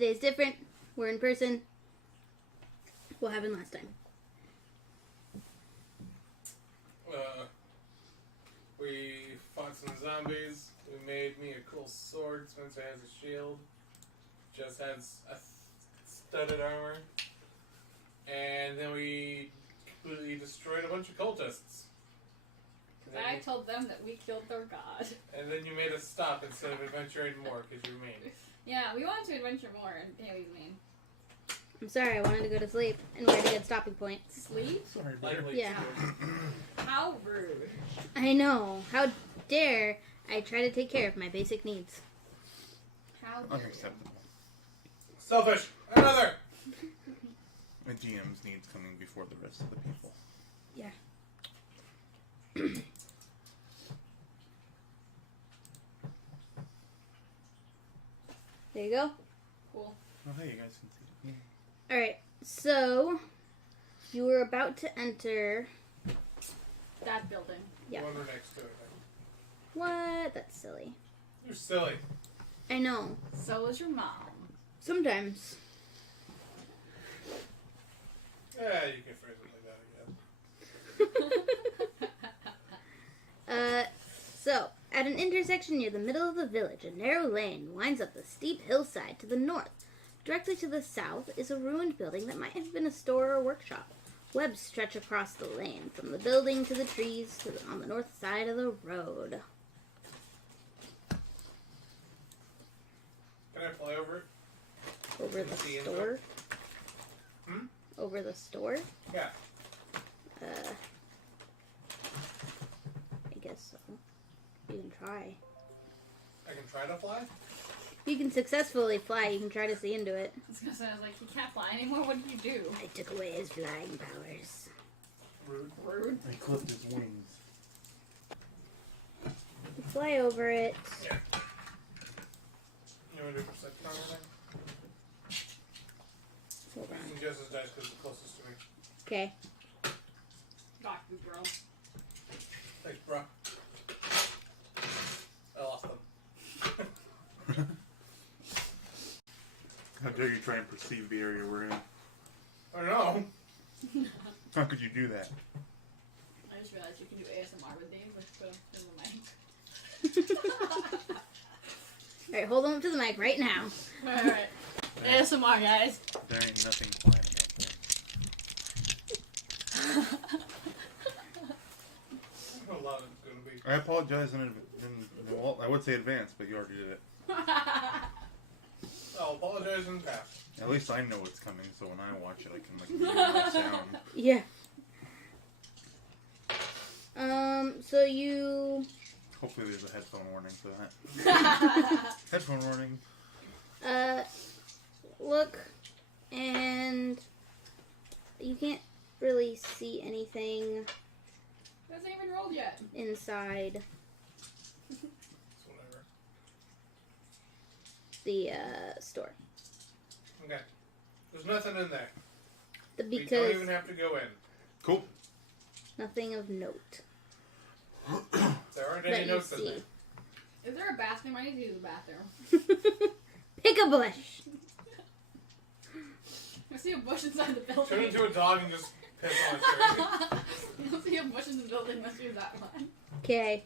Today's different. We're in person. What happened last time? We fought some zombies. We made me a cool sword. Spencer has a shield. Just has a studded armor. And then we completely destroyed a bunch of cultists. I told them that we killed their god. And then you made us stop instead of adventuring more because you're mean. Yeah, we wanted to adventure more, and Haley's mean. I'm sorry, I wanted to go to sleep, and we had a good stopping point. Sleep? Sorry, Likely Yeah. How rude. I know. How dare I try to take care of my basic needs? How dare Unacceptable. Selfish! Another! The GM's needs coming before the rest of the people. Yeah. There you go. Cool. Oh, hey, you guys can see it. Alright, so you were about to enter. That building. Yeah. The one right next to it. What? That's silly. You're silly. I know. So is your mom. Sometimes. Yeah, you can phrase it like that again. So, at an intersection near the middle of the village, a narrow lane winds up the steep hillside to the north. Directly to the south is a ruined building that might have been a store or workshop. Webs stretch across the lane, from the building to the trees on the north side of the road. Can I fly over it? Over the store? Hmm? Over the store? Yeah. I guess so. You can try. I can try to fly? You can successfully fly. You can try to see into it. I was gonna say, I was like, he can't fly anymore. What did you do? I took away his flying powers. Rude. He clipped his wings. You fly over it. Yeah. You want to do perception on anything? Hold on. Using Jess's dice because it's closest to me. Okay. Got you, bro. Thanks, bro. I lost them. How dare you try and perceive the area we're in? I don't know. How could you do that? I just realized you can do ASMR with these. Let's put them in the mic. Alright, hold on to the mic right now. Alright. ASMR, guys. There ain't nothing flying about there. A lot of it's going to be. I apologize well, I would say advance, but you already did it. I'll apologize in the past. At least I know what's coming, so when I watch it, I can hear the sound. Yeah. So you... Hopefully there's a headphone warning for that. Headphone warning. Look, and you can't really see anything Hasn't even rolled yet. inside It's whatever. the store. Okay. There's nothing in there. We don't Because even have to go in. Cool. nothing of note There aren't that any you notes in see. there. Is there a bathroom? I need to use the bathroom. Pick a bush. I see a bush inside the building. Turn into a dog and just piss on a tree. You don't see a bush in the building, let's use that one. Okay.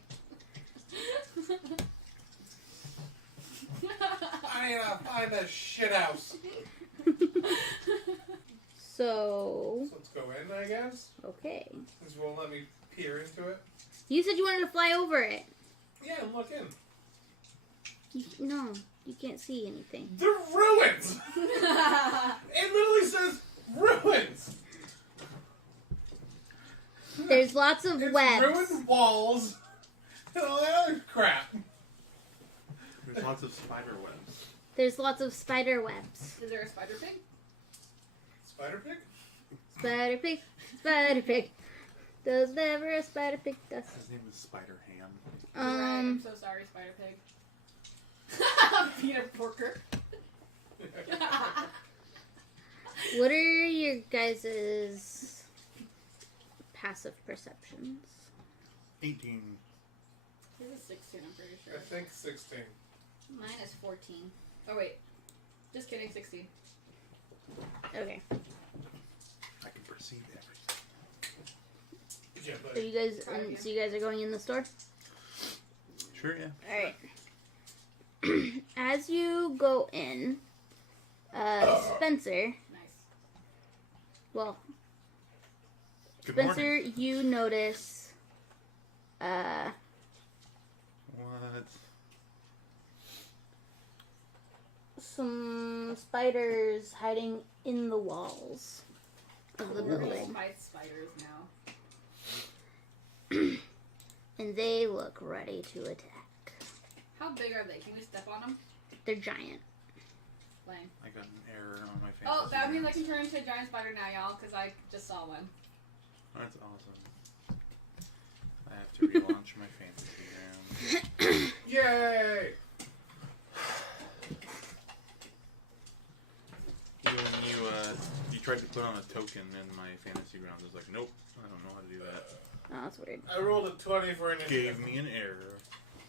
I need to find that shit house. So, So let's go in, I guess. okay. Since you won't let me peer into it. You said you wanted to fly over it. Yeah, and look in. No, you can't see anything. The ruins! It literally says ruins! There's lots of It's webs. ruined walls and all that other crap. There's lots of spider webs. There's lots of spider webs. Is there a spider pig? Spider pig? Spider pig, spider pig. Does never a spider pig does. His name is Spider Ham. I'm so sorry, spider pig. Peter Porker. What are your guys' passive perceptions? 18. This is 16, I'm pretty I sure. think 16. Mine is 14. Oh, wait. Just kidding, 16. Okay. I can perceive everything. Yeah, So but you guys, so you guys are going in the store. Sure, yeah. All right. As you go in, Spencer. Nice. Well, Good Spencer, morning. you notice. What? Some spiders hiding in the walls of the We'll building. fight spiders now. And they look ready to attack. How big are they? Can we step on them? They're giant. I Lame. got an error on my face. Oh, that means I can turn into a giant spider now, y'all, because I just saw one. That's awesome. I have to relaunch my fantasy round. yay! Even when you tried to put on a token in my fantasy round, I was like, nope, I don't know how to do that. Oh, that's weird. I rolled a 20 for initiative. Gave me an error.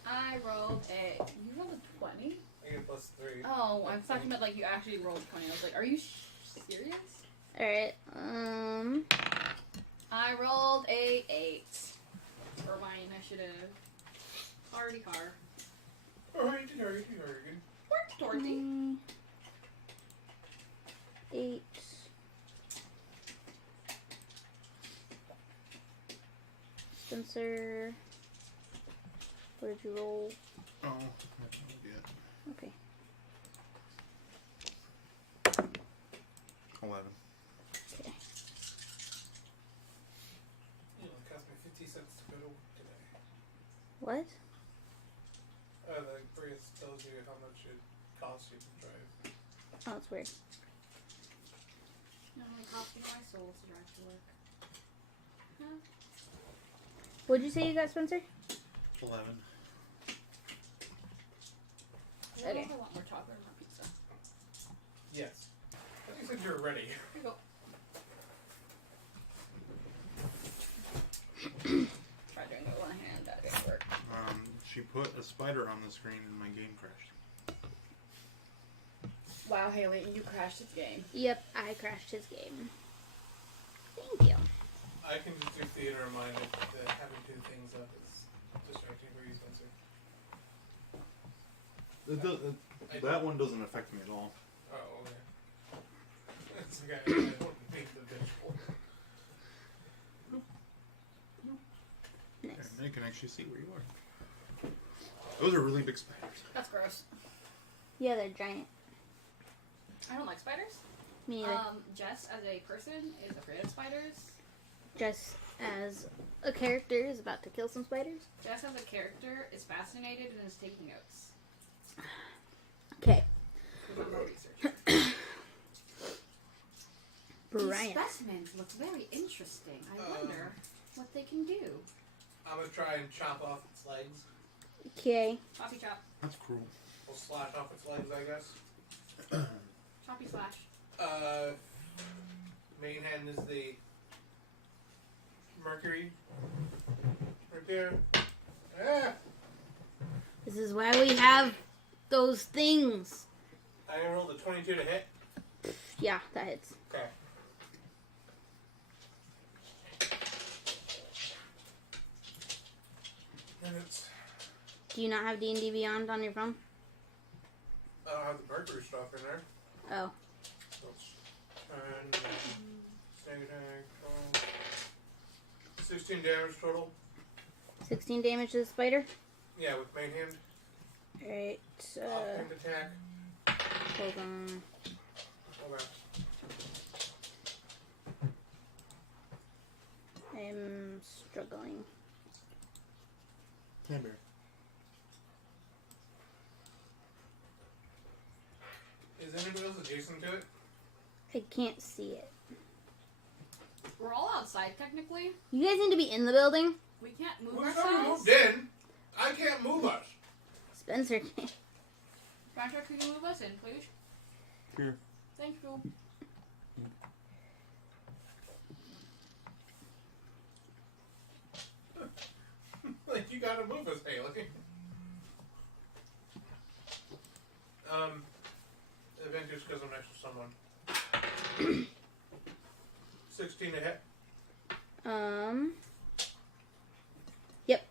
I rolled a... You rolled a 20? I get +3. Oh, I'm talking about like you actually rolled 20. I was like, are you serious? Alright, I rolled a 8 for my initiative. Hardy car. Alright. Torty. 8. Spencer, what did you roll? Oh, I have no idea. Okay. 11. Okay. It cost me 50 cents to go to work today. What? The Prius tells you how much it costs you to drive. Oh, that's weird. It only cost me my soul to drive to work. Huh? What'd you say you got, Spencer? 11. I don't know Okay. if I want more chocolate or more pizza. Yes. I think you said you were ready. Here you go. Try doing it with one hand. That didn't work. She put a spider on the screen and my game crashed. Wow, Haley, you crashed this game. Yep, I crashed his game. Thank you. I can just do theater of mind that having two things up is distracting for you, Spencer. That one doesn't affect me at all. Oh, okay. That's the guy I don't think the bitch for. Nice. And I can actually see where you are. Those are really big spiders. That's gross. Yeah, they're giant. I don't like spiders. Me neither. Jess, as a person, is afraid of spiders. Just as a character is about to kill some spiders. Jess, as a character, is fascinated and is taking notes. Okay. Because I'm a researcher. Brian. These specimens look very interesting. I wonder what they can do. I'm gonna try and chop off its legs. Okay. Choppy chop. That's cruel. We'll slash off its legs, I guess. Choppy slash. Main hand is the Mercury. Right there. Ah! This is why we have those things. I rolled a 22 to hit. Yeah, that hits. Okay. And it's... Do you not have D&D Beyond on your phone? I don't have the Mercury stuff in there. Oh. So it's... And... Snake attack. 16 damage total. 16 damage to the spider. Yeah, with main hand. Alright. Offhand attack. Hold on. Okay. I'm struggling. Hey, Bear. Is anybody else adjacent to it? I can't see it. We're all outside, technically. You guys need to be in the building. We can't move Who's already ourselves. moved in? I can't move us. Spencer can't. Roger, can you move us in, please? Here. Thank you. Like, you gotta move us, Haley. Advantage 15 to hit. Yep.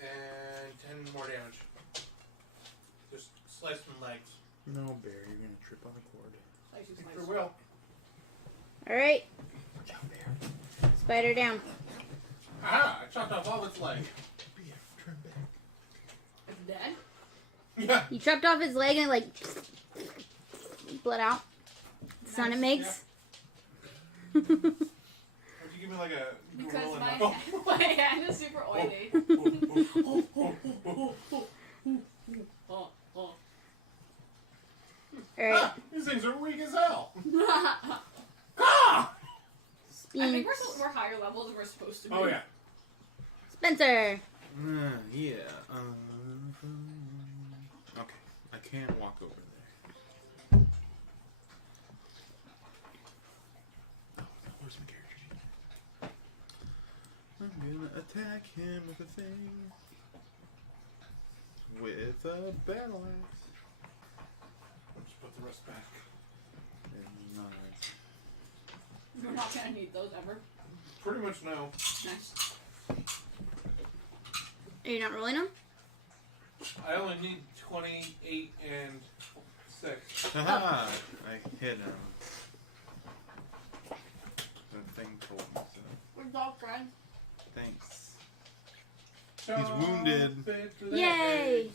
And 10 more damage. Just slice some legs. No, Bear, you're gonna trip on a cord. Sure will. Alright. Watch out, Bear. Spider down. Ah! I chopped off all its leg. Bear, trim back. It's dead? Yeah. You chopped off his leg and it, like, bled out. The sound it makes. Would you give me like a Because gorilla my, knuckle? my hand is super oily. Oh, oh. Alright. Ah, these things are weak as hell. Ah! I think we're higher levels than we're supposed to be. Oh yeah. Spencer. Yeah. Okay, I can't walk over there. Oh, where's my character sheet? I'm gonna attack him with a thing. With a battle axe. Let's put the rest back. And knives. We're not gonna need those ever. Pretty much no. Nice. Are you not rolling them? I only need 28 and 6. Haha! I hit him. The thing told me so. We're dog friends. Thanks. He's wounded. Yay!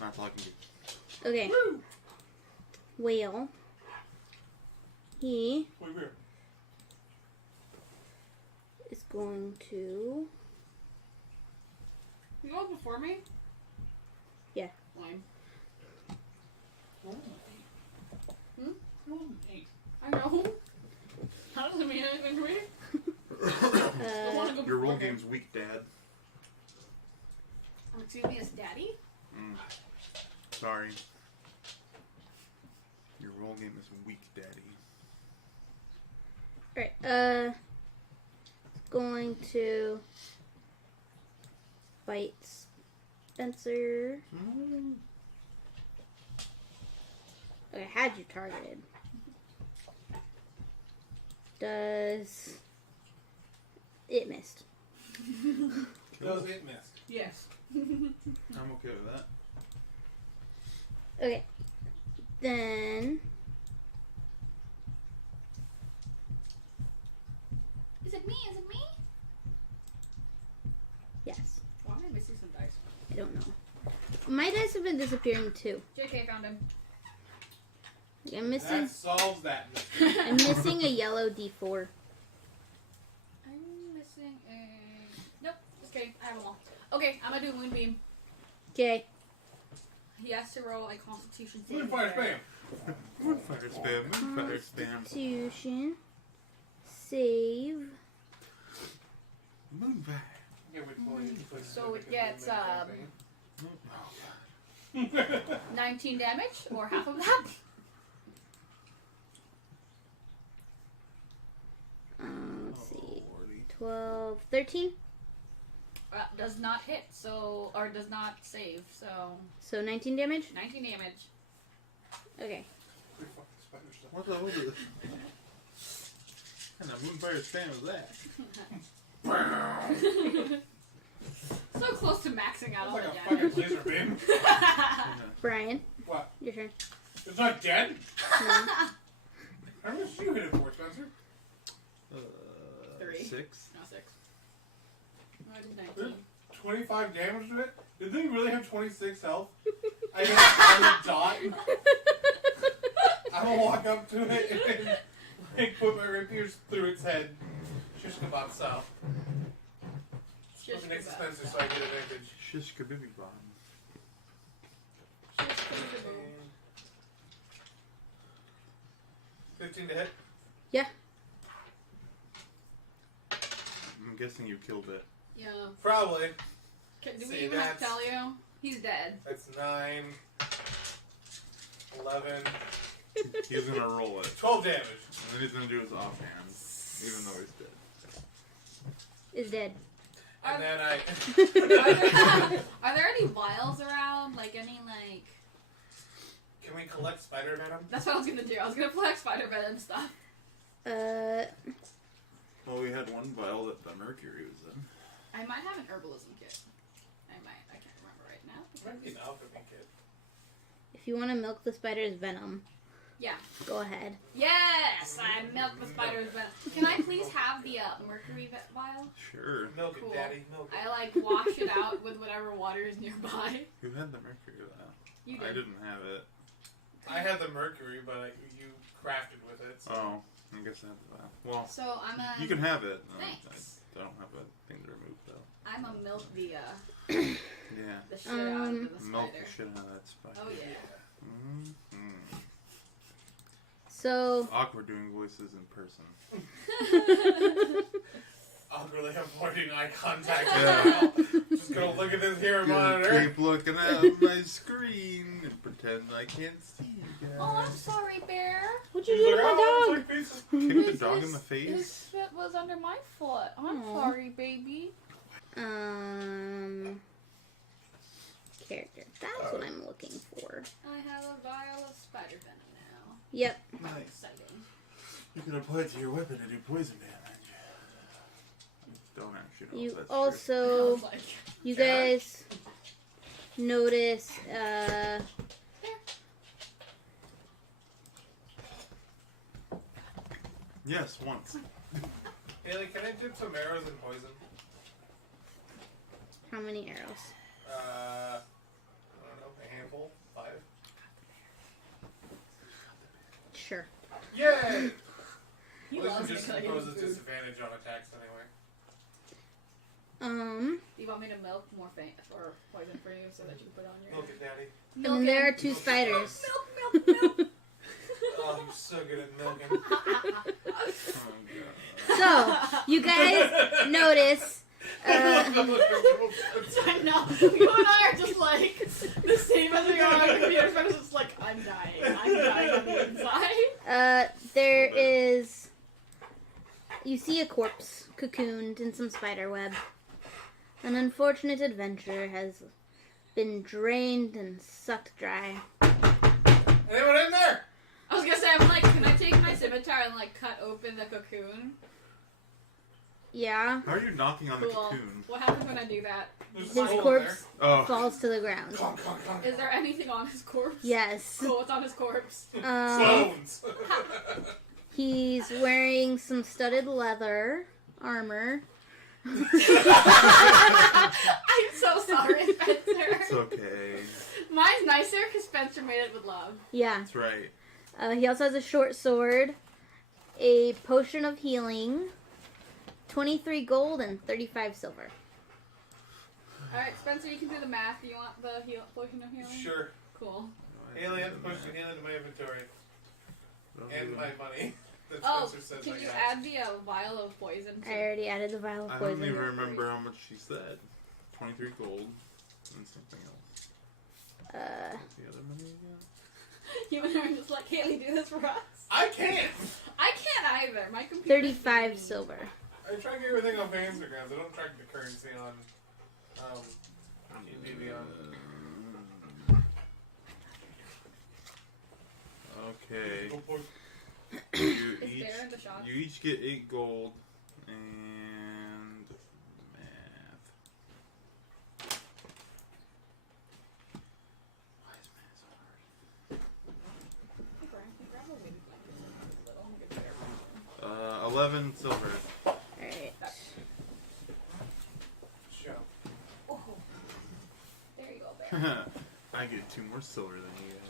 Not talking to you. Okay. Woo! Whale. He Wait, where? is going to... You go before me? Yeah. Fine. Oh, Hmm? oh, 8. I know. That doesn't mean anything to me. Don't want to go Your roll before him. game's weak, Dad. Excuse me, as daddy? Sorry. Your roll game is weak, Daddy. Alright, going to bite Spencer. Okay, I had you targeted. Does it missed? Does it miss? Yes. I'm okay with that. Okay. Then Is it me? Is it me? yes. Why am I missing some dice? I don't know. My dice have been disappearing too. JK found him. I'm missing. That solves that mystery. I'm missing a yellow D4. I'm missing a... Nope. Just kidding. I have them all. Okay, I'm gonna do Moonbeam. Okay. He has to roll a Constitution save. Moonfire spam. Moonfire spam, moonfire spam. Constitution. Save. Moonfire. Yeah, which one? So it gets 19 damage, or half of that. Let's see. 12, 13. Does not hit, so... Or does not save, so... So 19 damage? 19 damage. Okay. What the hell is this? What kind of moonfire spam is that? It's So close to maxing out all like the a fucking damage. laser beam. Brian, What? your turn. It's not dead? No. How much did you hit it for, Spencer? 3. 6. No, 6. No, I did 19. 25 damage to it? Did they really have 26 health? I hit it on the dot. I'm gonna walk up to it and like, put my rapiers through its head. Shish kebab style. Shish Put me next to kebab Spencer so style. I get advantage. Shish kabibi bomb. Shish kebab. 15 to hit. Yeah. I'm guessing you killed it. Yeah. Probably. Do we See, even have to that's- tell you? He's dead. That's 9, 11, He's gonna roll it. 12 damage. And then he's gonna do his offhand. Even though he's dead. Is dead. And then I... Are there any vials around? Like any Can we collect spider venom? That's what I was gonna do. I was gonna collect spider venom stuff. Well, we had one vial that the mercury was in. I might have an herbalism kit. I might. I can't remember right now. Might be an alchemy kit. If you want to milk the spider's venom, Yeah. go ahead. Yes! I milked the spider's venom. Can I please have the mercury vial? Sure. Milk Cool. it, Daddy. Milk it. I like wash it out with whatever water is nearby. Who had the mercury vial? You I did. didn't have it. I had the mercury, but you crafted with it. So. Oh, I guess I have the vial. Well, So I'm a. you can have it. Thanks. I don't have a thing to remove though. I'm a milk the Yeah. the shit out of the Milk spider. the shit out of that spider. Oh yeah. Mm-hmm. So, Awkward doing voices in person. Awkwardly avoiding eye contact. Yeah. Just gonna look at this here Gonna monitor. keep looking at my screen and pretend I can't see you guys. Oh, I'm sorry, Bear. what'd you He's do to like, my "Oh, dog? it's like pieces." Kick the dog in the His face. foot was under my foot. I'm Aw. sorry, baby. Character. That's what I'm looking for. I have a vial of spider venom now. Yep. Nice. Exciting. You can apply it to your weapon to do poison damage. I don't actually know if You that's I also, was like, you guys notice, true. Yes, once. Haley, can I dip some arrows in poison? how many arrows? I don't know, a handful? 5? Sure. Yay! he Poison loves just me. imposes disadvantage on attacks anyway. Do you want me to milk more or poison for you so that you can put it on your? Milk it, Daddy. And then there are 2 spiders. Milk, milk, milk. Oh, you're so good at milking. Oh, God. So, you guys notice, I know. You and I are just like the same as we are on our computers, but it's just like I'm dying. I'm dying on the inside. there is, you see a corpse cocooned in some spider web. An unfortunate adventurer has been drained and sucked dry. Anyone in there? I was gonna say, I'm like, can I take my scimitar and like cut open the cocoon? Yeah. How are you knocking on the Cool. cocoon? What happens when I do that? There's a His hole in corpse Oh. falls to the ground. there. Conk, conk, conk. Is there anything on his corpse? Yes. Cool, what's on his corpse? Stones. He's wearing some studded leather armor. I'm so sorry, Spencer. It's okay. Mine's nicer because Spencer made it with love. Yeah. That's right. He also has a short sword, a potion of healing, 23 gold, and 35 silver. Alright, Spencer, you can do the math. Do you want the potion of healing? Sure. Cool. Haley, add the potion of healing to my inventory. And my money. That Oh, Spencer says can I you got. add the vial of poison I to already added the vial of I don't even poison. remember how much she said. 23 gold and something else. What's the other money again? You and I are just like, Haley, do this for us. I can't! I can't either. My computer. 35 silver. I track everything off Instagram. I don't track the currency on Devion. Okay. Go You Is each, there in the shop? you each get 8 gold and math. Why is math so hard? 11 silver. Alright. Show. Oh. There you go, Bear. I get 2 more silver than you guys.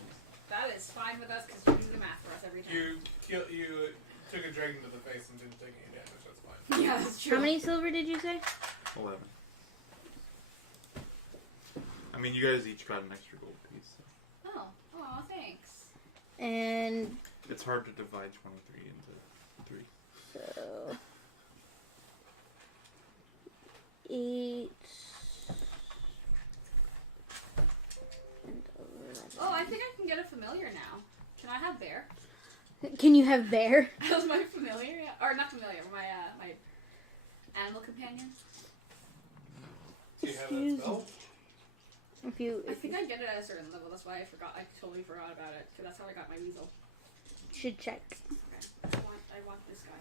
That is fine with us because you do the math for us every time. You took a dragon to the face and didn't take any damage. That's fine. Yeah, that's true. How many silver did you say? 11. I mean, you guys each got an extra gold piece. So. Oh, thanks. And It's hard to divide 23 into 3. so 8 and 11. Oh, I think I can get a familiar now. Can I have Bear? Can you have bear? As my familiar? Or not familiar, my my animal companion. Do you have that spell? I think I get it at a certain level. That's why I forgot. I totally forgot about it. Because that's how I got my weasel. Should check. Okay. I want this guy.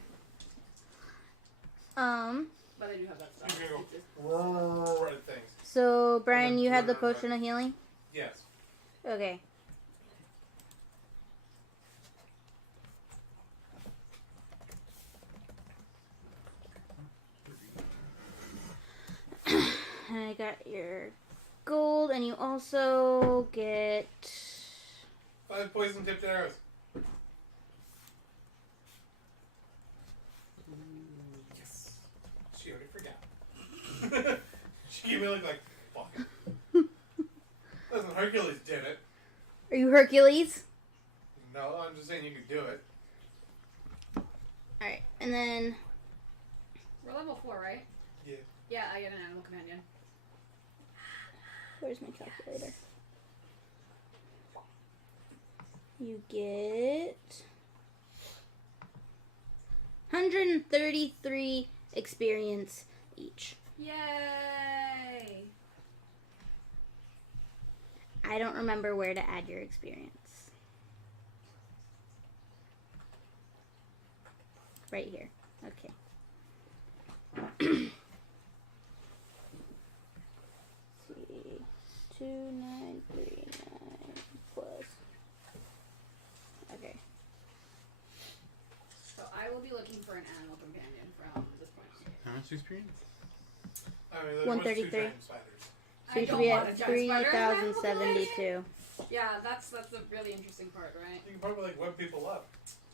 But I do have that stuff. You can It's just- go right things. So, Brian, you had the potion of healing? Yes. Okay. And I got your gold, and you also get 5 poison tipped arrows. Yes. She already forgot. She gave me a look like, fuck it. Listen, Hercules did it. Are you Hercules? No, I'm just saying you could do it. Alright, and then We're level 4, right? Yeah. Yeah, I get an animal companion. where's my calculator? You get 133 experience each. Yay! I don't remember where to add your experience. Right here. Okay. 2939 plus. Okay. So I will be looking for an animal companion from this point. How much experience? I mean, there was 2 133. giant spiders. So you should be at 3,072. Yeah, that's the really interesting part, right? You can probably like web people up.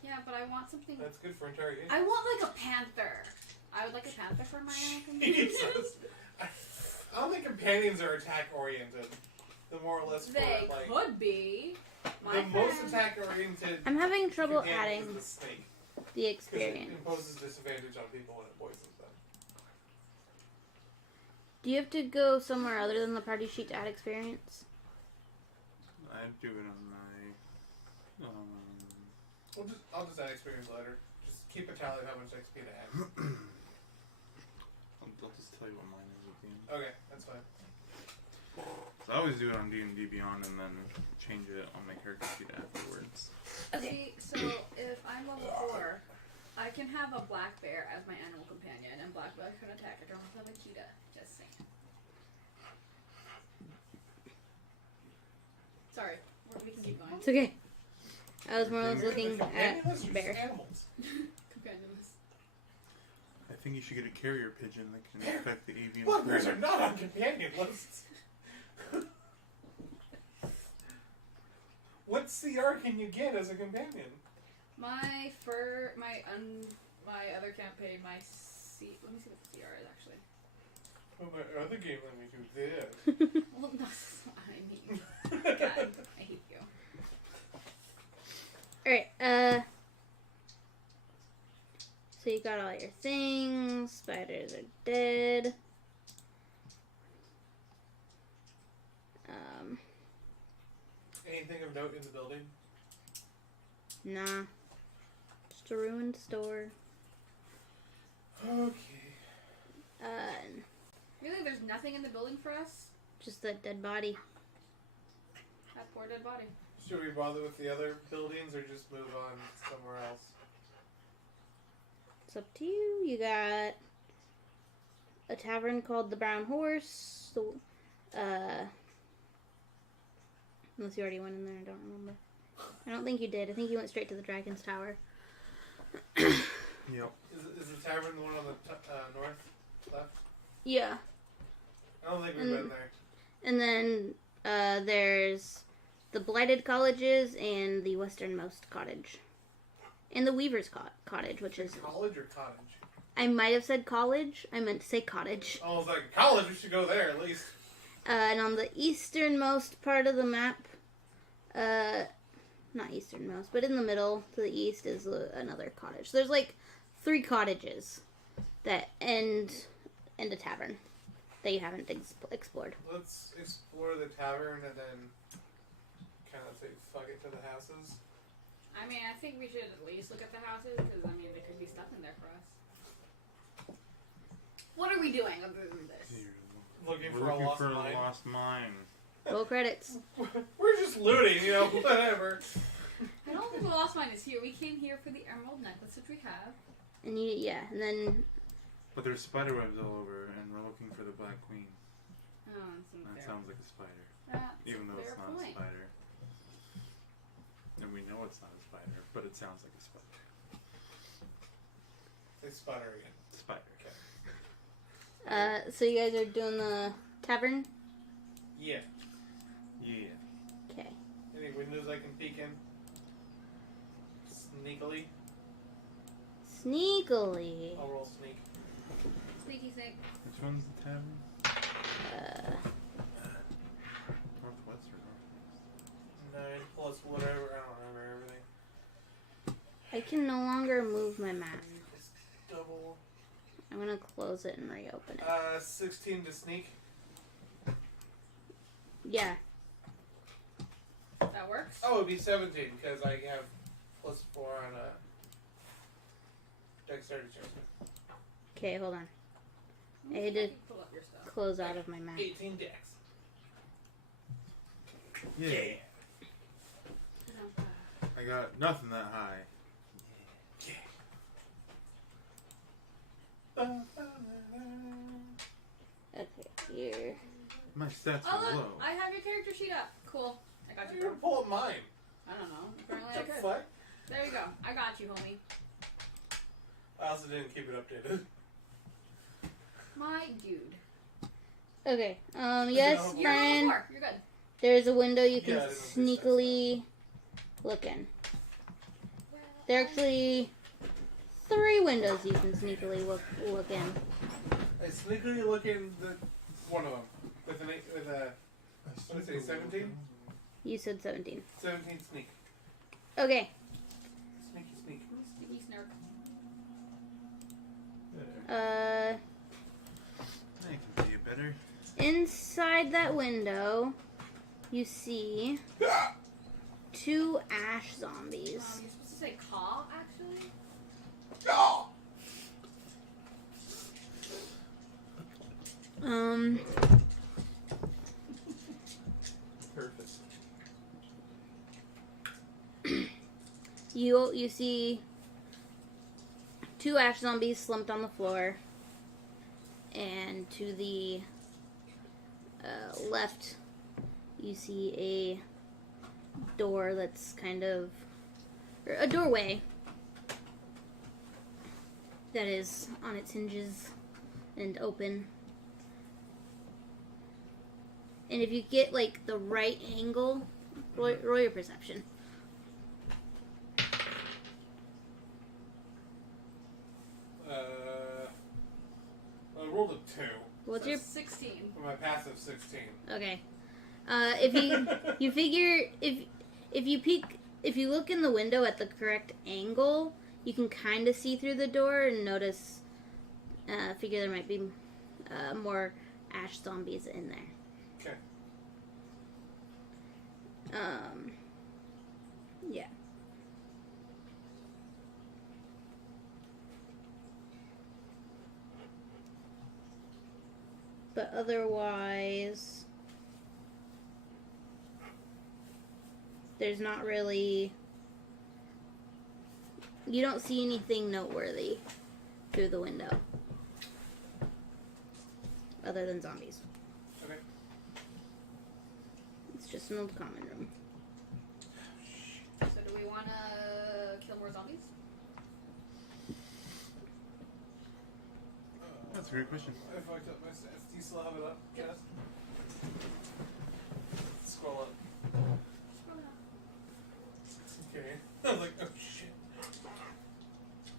Yeah, but I want something. That's good for interrogation. I want like a panther. I would like a panther for my animal companion. Jesus. I don't think companions are attack oriented. The more or less for They like could be. My the most friend. attack oriented. I'm having trouble adding is the snake. the 'Cause it experience. imposes disadvantage on people when it poisons them. Do you have to go somewhere other than the party sheet to add experience? I do it on my. I'll just add experience later. Just keep a tally of how much XP to add. I'll just tell you what mine is at the end. Okay, that's fine. So I always do it on D&D Beyond and then change it on my character sheet afterwards. Okay, so if I'm level 4, I can have a black bear as my animal companion, and black bear can attack. I don't have a cheetah. Just saying. Sorry, we can keep going. It's okay. I was more or less looking Companions are at just bear. animals. Companions. I think you should get a carrier pigeon that can affect the avian Black bears flu. are not on companion lists. What CR can you get as a companion? My other campaign, let me see what the CR is actually. Oh, my other game let me do this. Well, that's what I mean. God, I hate you. Alright, so you got all your things. Spiders are dead. Anything of note in the building? Nah. Just a ruined store. Okay. Really, there's nothing in the building for us? Just that dead body. That poor dead body. Should we bother with the other buildings or just move on somewhere else? It's up to you. You got a tavern called the Brown Horse. Unless you already went in there, I don't remember. I don't think you did. I think you went straight to the Dragon's Tower. Yep. Is the tavern the one on the north left? Yeah. I don't think we've been there. And then there's the Blighted Colleges and the Westernmost Cottage. And the Weaver's Cottage, which is... College or cottage? I might have said college. I meant to say cottage. I was like, college, we should go there at least. And on the easternmost part of the map, not easternmost, but in the middle to the east is another cottage. So there's like 3 cottages that end a tavern that you haven't explored. Let's explore the tavern and then kind of say fuck it to the houses. I mean, I think we should at least look at the houses, because, I mean, there could be stuff in there for us. What are we doing other than this? Looking We're for looking a lost for mine. a lost mine. Roll credits. We're just looting, you know, whatever. I don't think the lost mine is here. We came here for the emerald necklace, which we have. And and then But there's spider webs all over, and we're looking for the Black Queen. Oh, that's That unfair. sounds like a spider. That's Even though a it's fair not point. a spider. And we know it's not a spider, but it sounds like a spider. They sputter again. Spider. so you guys are doing the tavern? Yeah. Yeah. Okay. Any windows I can peek in? Sneakily. Sneakily. I'll roll sneak. Sneaky snake. Which one's the tavern? Northwest or northeast? 9 plus whatever. I don't remember everything. I can no longer move my map. It's double. I'm gonna close it and reopen it. 16 to sneak. Yeah. That works? Oh, it'd be 17 because I have plus 4 on dexterity check. Okay, hold on. Let I me had to pull up your stuff. close out of my map. 18 dex. Yeah. I got nothing that high. Okay, here. My stats Oh, are look! low. I have your character sheet up. Cool. I got you, You're bro. gonna pull up mine. I don't know. Apparently I What the could. fuck? There we go. I got you, homie. I also didn't keep it updated. My dude. Okay. Yes, You're You're level friend. 4. You're good. There's a window you can Yeah, I didn't notice that sneakily look in. There are actually 3 windows you can sneakily look in. I sneakily look in the one of them with a what did I say, 17? You said 17. 17 sneak. Okay. Sneaky sneak. Sneaky snark. I can see it better. Inside that window, you see 2 ash zombies. You're supposed to say caw, actually? Oh! Perfect. You see 2 ash zombies slumped on the floor, and to the left, you see a door that's or a doorway that is on its hinges and open. And if you get like the right angle, roll your perception. I rolled a 2. What's So your 16. For my passive 16. Okay. If you figure if you look in the window at the correct angle, you can kind of see through the door and figure there might be more ash zombies in there. Okay. Yeah. But otherwise, there's not really. You don't see anything noteworthy through the window, other than zombies. Okay. It's just an old common room. So do we want to kill more zombies? That's a great question. I fucked up my stats. Do you still have it up, Jess? Scroll up. Okay. I was like, oh shit.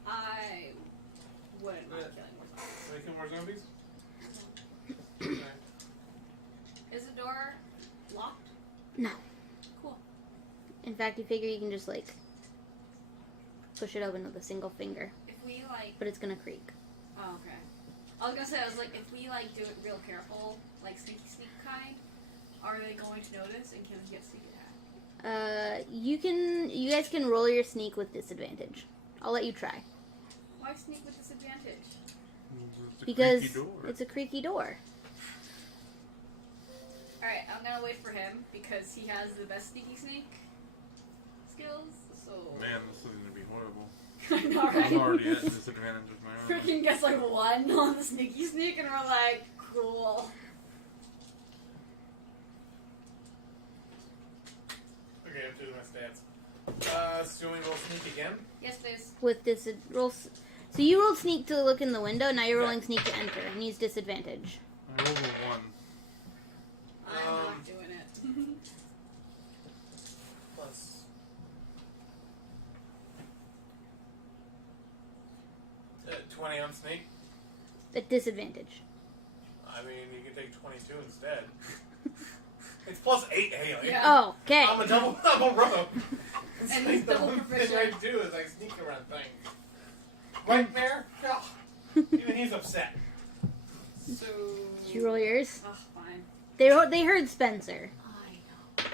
I wouldn't mind killing more zombies. Can I kill more zombies? Okay. Is the door locked? No. Cool. In fact, you figure you can just like push it open with a single finger, If we like, but it's gonna creak. oh okay. I was gonna say, I was like, if we like do it real careful, like sneaky sneak kind, are they going to notice and can we get sneak attack? You guys can roll your sneak with disadvantage. I'll let you try. Why sneak with disadvantage? It's a Because creaky door. it's a creaky door. Alright, I'm gonna wait for him because he has the best sneaky sneak skills. So Man, this is gonna be horrible. I know, right? I'm already at disadvantage with my armor. Freaking gets like 1 on the sneaky sneak, and we're like, cool. Okay, I have to do my stats. So you want me to roll sneak again? Yes, please. With this roll. So you rolled sneak to look in the window. Now you're rolling sneak to enter, and use disadvantage. I rolled a 1. I'm not doing it. Plus 20 on sneak. At disadvantage. I mean, you can take 22 instead. It's plus 8, Haley. Yeah. Oh, okay. I'm a rogue. And he's the double one thing proficient. I do is I sneak around things. Right, Mayor? Oh, even he's upset. So. Did you roll yours? Oh, fine. They heard Spencer. I know.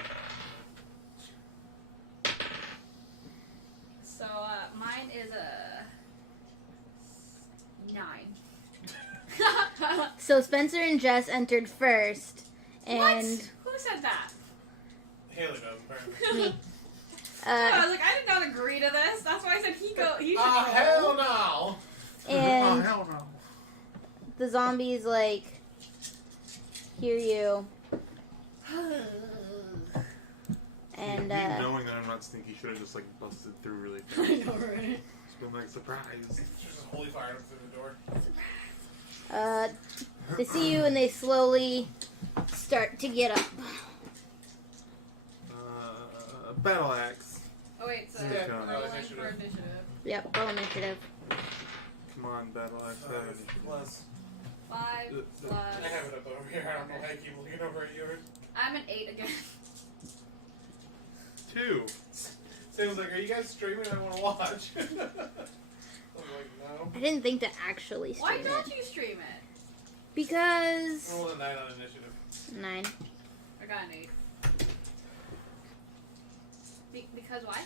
So, mine is a 9. So Spencer and Jess entered first, and What? Who said that? Haley does, apparently. me. I was like, I did not agree to this. That's why I said he should go. Hell no! And Oh, hell no. the zombies like hear you, and Me knowing that I'm not sneaky should have just like busted through really I fast. know, right? It's been like surprise. She's just holy fire up through the door. they see you and they slowly start to get up. Battle axe. Oh wait, so Yeah, rolling roll for initiative. initiative. Yep, roll initiative. Come on, battle axe. have it. Plus. 5 I plus. have it up over here. I don't know why I keep looking over at yours. I'm an 8 again. 2. Sam's like, are you guys streaming? I want to watch. I'm like, no. I didn't think to actually Why stream don't it you stream it? because Roll a 9 on initiative. 9. I got an 8. Because why?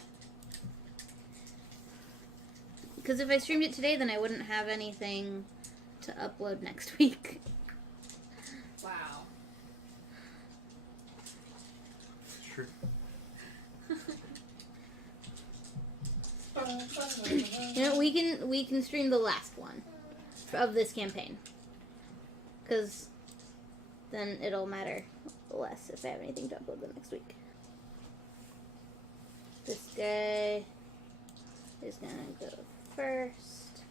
Because if I streamed it today, then I wouldn't have anything to upload next week. Wow. Sure. You know, we can stream the last one of this campaign, because then it'll matter less if I have anything to upload the next week. This guy is gonna go first,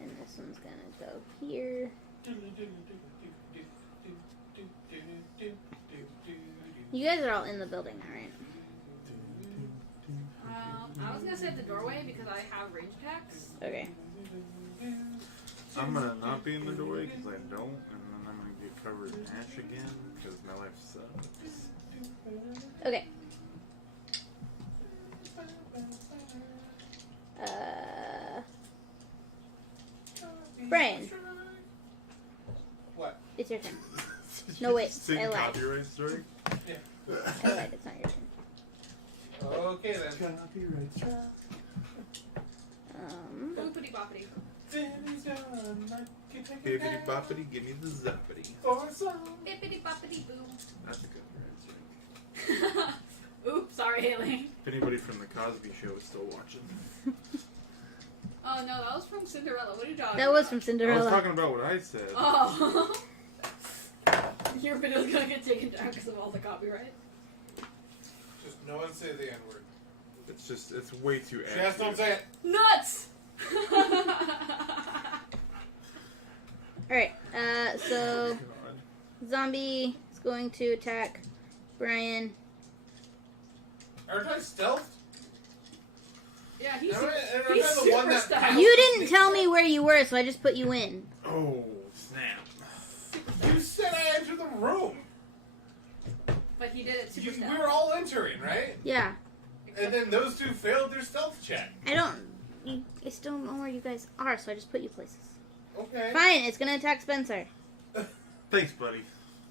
and this one's gonna go here. You guys are all in the building, alright? I was gonna say the doorway because I have range attacks. Okay. I'm gonna not be in the doorway because I don't, and then I'm gonna get covered in ash again because my life sucks. Okay. Brian, What? it's your turn. Did No, you wait, just sing I lied. copyright strike? I lied, it's not your turn. Okay then. Copyright strike. Boopity boppity. Bippity boppity, give me the zappity. Bippity boppity boo. That's a good right. Oops, sorry, Haley. If anybody from the Cosby Show is still watching, Oh no, that was from Cinderella. What are you talking That was about? from I was Cinderella. talking about what I said. Oh. Your video's gonna get taken down because of all the copyright. Just no one say the N word. It's way too Just accurate. don't say it. Nuts! Alright, so God. zombie is going to attack Brian. Aren't I stealth? Yeah, he's Am I he's the one super that stuck. passed? You didn't tell me where you were, so I just put you in. Oh, snap. You said I entered the room. But he did it super We stealth. were all entering, right? Yeah. And then those two failed their stealth check. I still don't know where you guys are, so I just put you places. Okay. Fine, it's gonna attack Spencer. Thanks, buddy.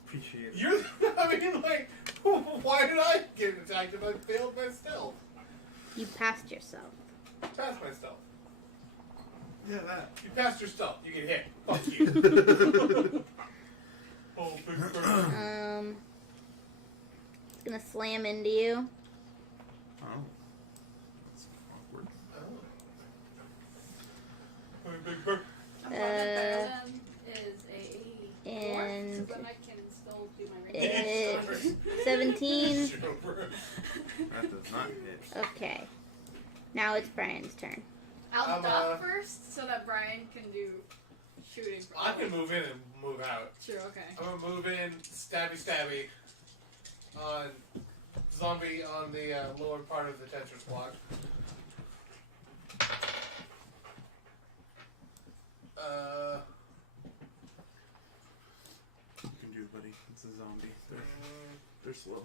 Appreciate it. You're, I mean, like, why did I get attacked if I failed my stealth? You passed yourself. Pass my stealth. Yeah, that. You passed your stealth. You get hit. Fuck you. Oh, big bird. It's gonna slam into you. Oh. That's awkward. Oh, big bird. I'm glad that Paladin is a and- dwarf, so then I can still do my range. It's 17. That does not hit. Okay. Now it's Brian's turn. I'll duck first so that Brian can do shooting. I can move in and move out. Sure, okay. I'm gonna move in, stabby on zombie on the lower part of the Tetris block. You can do it, buddy. It's a zombie. They're slow.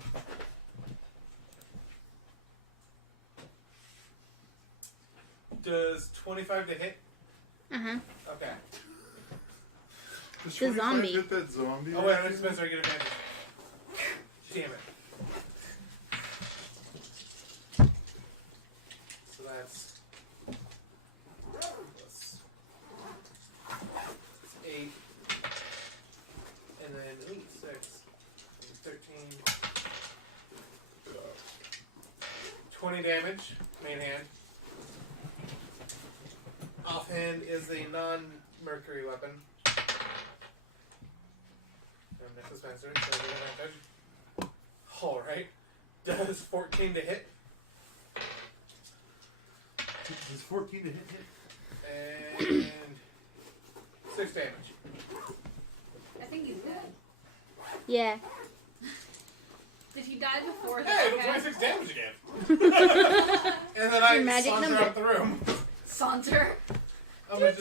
Does 25 to hit? Uh-huh. Okay. Does The 25 zombie. hit that zombie? Oh wait, I just missed. I get advantage. Damn it. So that's plus 8, and then 6, 13, 20 damage, main hand. Offhand is a non-mercury weapon. Next dispenser, so I get advantage. Alright. Does 14 to hit. Does 14 to hit? And 6 damage. I think he's dead. Yeah. Did he die before Hey, I that? do 26 damage again. And then I Your magic saunter number. out the room. Saunter. I'm gonna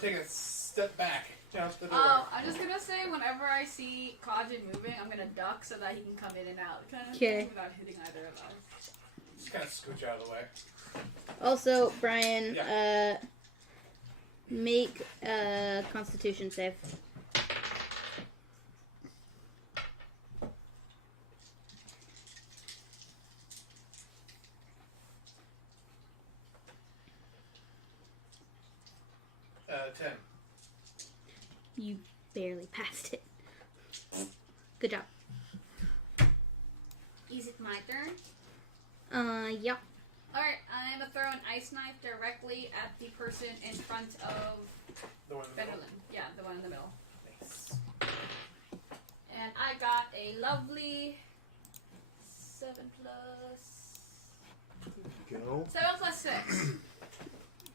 take a step back out the door. I'm just gonna say whenever I see Kajin moving, I'm gonna duck so that he can come in and out, kind of Okay. thing, without hitting either of us. Just kind of scooch out of the way. Also, Brian, Yeah. make a Constitution save. Uh, 10. You barely passed it. Good job. Is it my turn? Yeah. Alright, I'm gonna throw an ice knife directly at the person in front of The one in the middle. Fenderlin. Yeah, the one in the middle. Nice. And I got a lovely 7 plus... Go. 7 plus 6.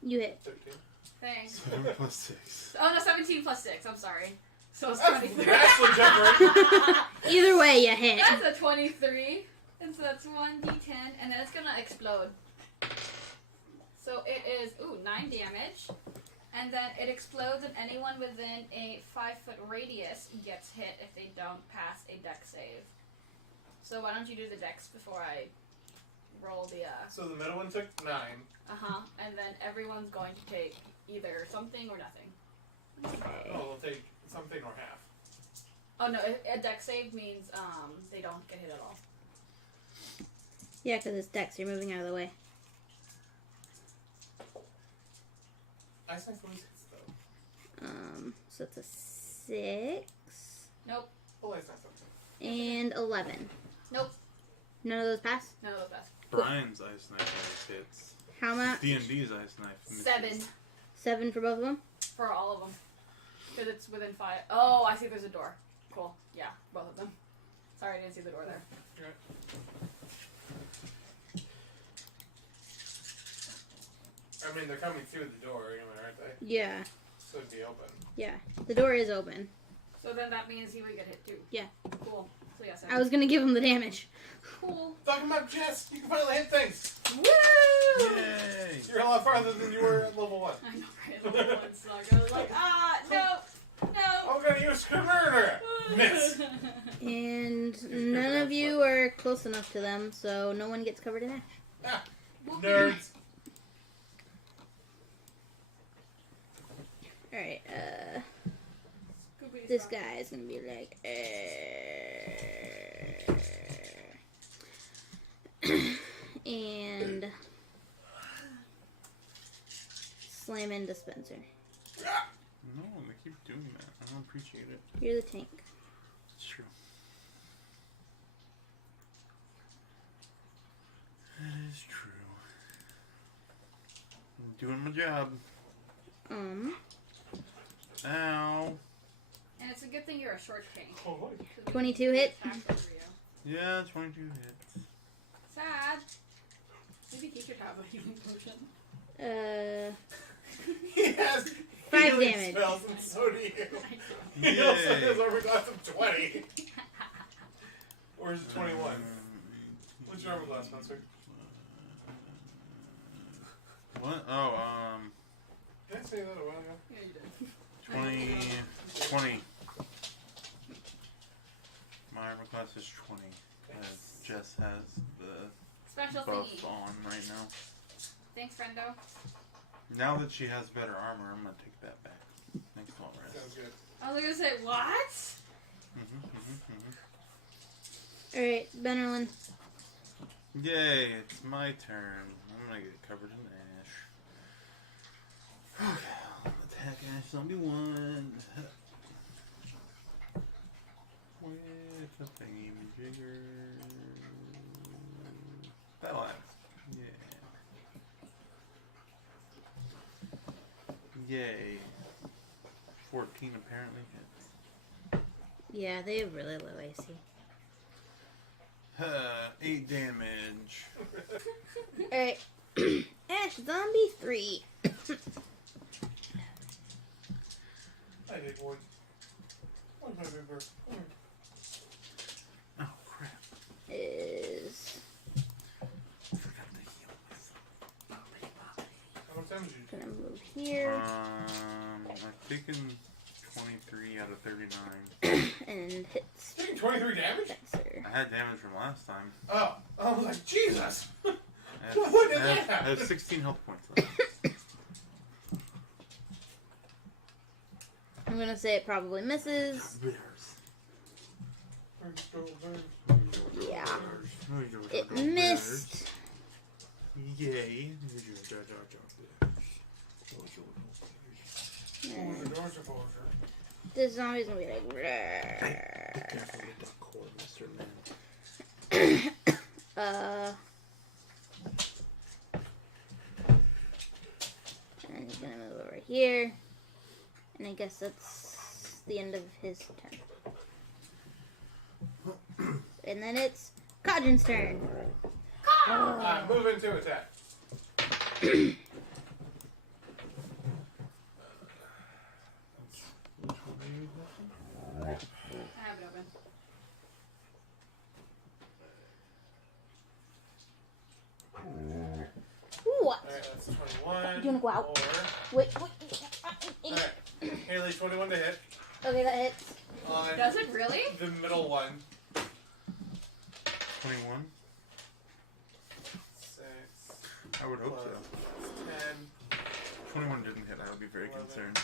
You hit. 13. Thanks. 7 plus 6. Oh no, 17 plus 6, I'm sorry. So it's That's 23. actually jump right. Either way, you hit. That's a 23. And so that's 1d10, and then it's gonna explode. So it is, 9 damage. And then it explodes, and anyone within a 5-foot radius gets hit if they don't pass a dex save. So why don't you do the dex before I roll the, So the middle one took 9. and then everyone's going to take either something or nothing. Oh, they'll take something or half. Oh no, a dex save means, they don't get hit at all. Yeah, because it's Dex. You're moving out of the way. Ice Knife always hits though. So it's a 6 Nope. Oh, Ice Knife. and 11. Nope. None of those pass? No, no, that's Brian's ice knife always hits. How much? D&D's ice knife misses. 7 7 for both of them? for all of them. Because it's within 5. Oh, I see there's a door. Cool. Yeah, both of them. Sorry, I didn't see the door there. I mean, they're coming through the door, aren't they? Yeah. So it'd be open. Yeah. The door is open. So then that means he would get hit too. Yeah. Cool. So yes, I was going to give him the damage. cool. Talking about Jess, you can finally hit things. Woo! Yay! You're a lot farther than you were at level 1. I know, right? Level 1 suck. I was like, no. I'm gonna use Scrivener. Miss. And none of you are close enough to them, so no one gets covered in ash. Ah, nerds. Alright, Scooby this Doo. guy is gonna be like, and Flamin' dispenser. No, they keep doing that. I don't appreciate it. You're the tank. It's true. That is true. I'm doing my job. Ow. And it's a good thing you're a short tank. Oh, 22 hit. Yeah, 22 hits. Sad. Maybe he should have a healing potion. He has 5 healing damage. spells, and so do you. He Yay. also has armor class of 20. Or is it 21? What's your armor class, Spencer? What? Oh, Did I say that a while ago? Yeah, you did. 20. My armor class is 20. Jess has the Special buff thingy. on right now. Thanks, friendo. Now that she has better armor, I'm gonna take that back. Thanks, long rest. Sounds good. I was gonna say, what? Alright, Benerlin. Yay, it's my turn. I'm gonna get covered in ash. Okay, attack Ash Zombie 1. With a thingy jigger. Battle axe. Yeah. Yay. 14 apparently hits. Yeah, they have really low AC. 8 damage. Alright. Ash Zombie 3. I did one. Where's my big bird? Oh crap. Is I forgot to heal myself. How much damage did you gonna move here I've taken 23 out of 39. and hits taking 23 damage? Spencer. I had damage from last time. Oh, I was like, Jesus! I have, What did I that have, I have happen? 16 health points left. I'm gonna say it probably misses. Yeah. It missed. Yay. And the zombie's gonna be like, and he's gonna move over here. And I guess that's the end of his turn. And then it's Kadrin's turn. Move into attack. I have it open. What? Alright, that's 21. You wanna go out? Or, Wait. alright. Haley, 21 to hit. Okay, that hits. On Does it really? the middle one. 21? 6. I would hope Plus so. 10. 21 didn't hit, I would be very 11. concerned.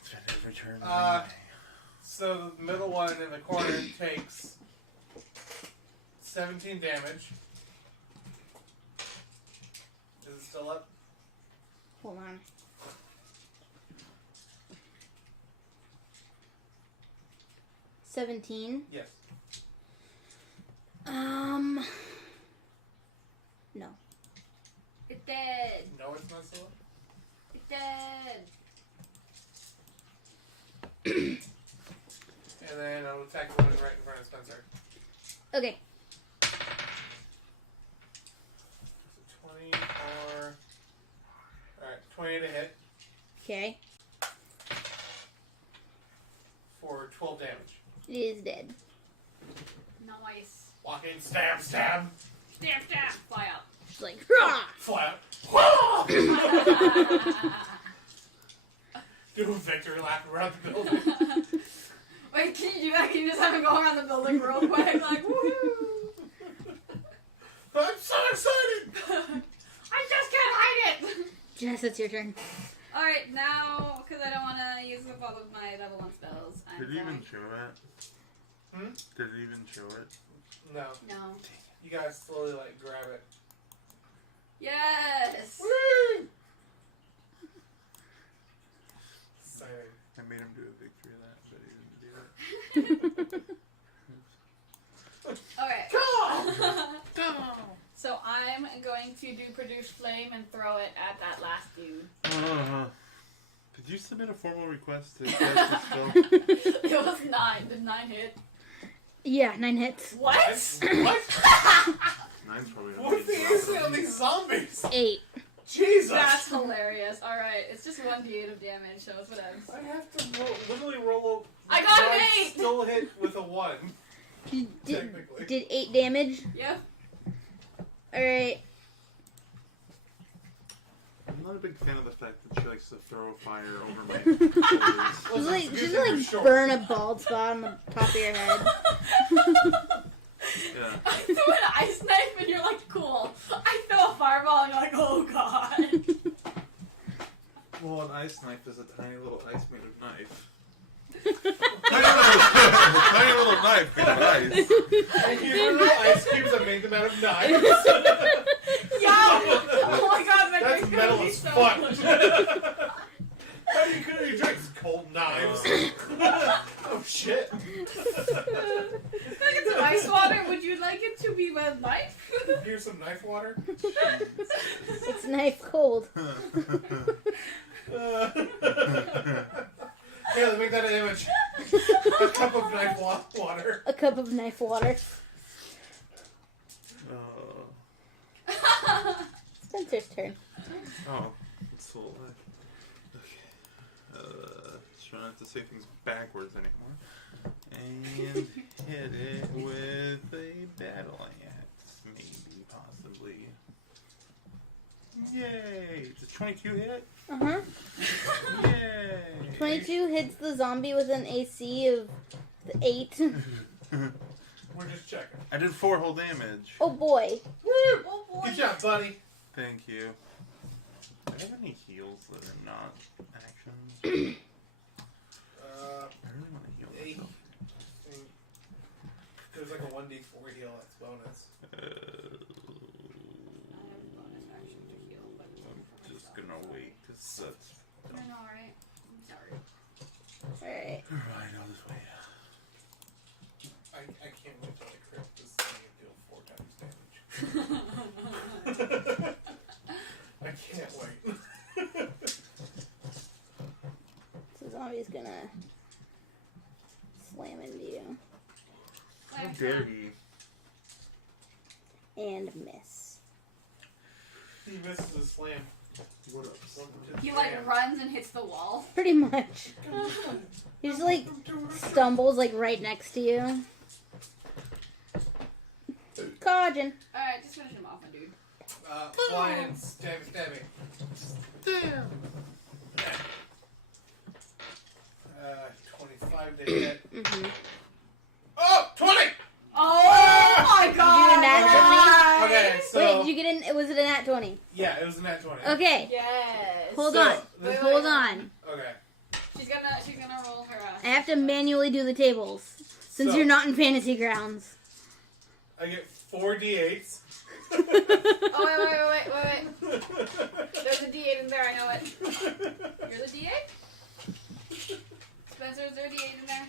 It's been every turn. So the middle one in the corner takes 17 damage. Is it still up? Hold on. $17. Yes. No. It did. No, it's not still up? It did. And then I'll attack the one right in front of Spencer. Okay. So 24. Alright, 20 to hit Okay. for 12 damage. It is dead. Nice. Walk in, stab, stab. Stamp, stamp. Fly out. It's like, rah! Flat. Do a victory lap around the building. Wait, can you do that? Can you just have him go around the building real quick? Like, woohoo! I'm so excited! I just can't hide it! Jess, it's your turn. Alright, now, because I don't want to use up all of my level 1 spells, I'm Did it even going... show it? Hmm? Did it even show it? No. No. You guys slowly, like, grab it. Yes! Woo! exciting. I made him do a victory of that, but he didn't do it. Okay. Go! So I'm going to do produce flame and throw it at that last dude. Did you submit a formal request to cast the spell? It was 9. Did 9 hit? Yeah, 9 hits. What? What? Nine's probably not What's the gonna AC drop on it. these zombies? 8. Jesus! That's hilarious. Alright, it's just 1d8 of damage, so it's whatever. I have to literally roll a... I got an Rod 8! Still hit with a 1. Technically. Did 8 damage? Yep. Alright. I'm not a big fan of the fact that she likes to throw fire over my shoulders. She's like burn a bald spot on the top of your head. Yeah. I threw an ice knife and you're like, cool. I throw a fireball and you're like, oh god. Well, an ice knife is a tiny little ice made of knife. Tiny little knife made of ice. And you know ice cubes that made them out of knives? Yeah! Oh my god, my That's drink's metal gonna be as so fuck. good. How do you cool your drinks? Cold knives. Oh shit. Can I get some ice water? Would you like it to be with knife? Here's some knife water. It's knife cold. Here, let's make that an image. A cup of knife water. A cup of knife water. Spencer's turn. Oh, it's so alive. Okay. Try not to say things backwards anymore. And hit it with a battle axe, maybe, possibly. Yay! Does 22 hit? Uh-huh. Yay! 22 hits the zombie with an AC of 8. We're just checking. I did 4 whole damage. Oh boy. Woo! Oh boy. Good job, buddy. Thank you. Do I have any heals that are not actions? I really want to heal Eight. myself. There's like a 1d4 heal that's bonus. I'm just gonna wait, because that's... No, alright. I'm sorry. Alright. Alright, I'll just wait. I can't wait till I crit this thing and deal 4 times damage. I can't wait. So zombie's gonna slam into you. How dare he? And miss. He misses his slam. What up? He like runs and hits the wall. Pretty much. He just like stumbles like right next to you. Codgin. Alright, just finish him off, my dude. Flying, stabby. Damn! 25 to hit. Mm-hmm. Oh! 20! Oh my god! Did you get a nat 20? Okay, so... Wait, did you get in? Was it a nat 20? Yeah, it was a nat 20. Okay. Yes. Hold So, on. wait, Hold wait. on. Okay. She's gonna roll her I have to manually do the tables since So- you're not in fantasy grounds. I get 4 d8s. Oh wait. There's a D8 in there, I know it. You're the D8? Spencer, is there a D8 in there?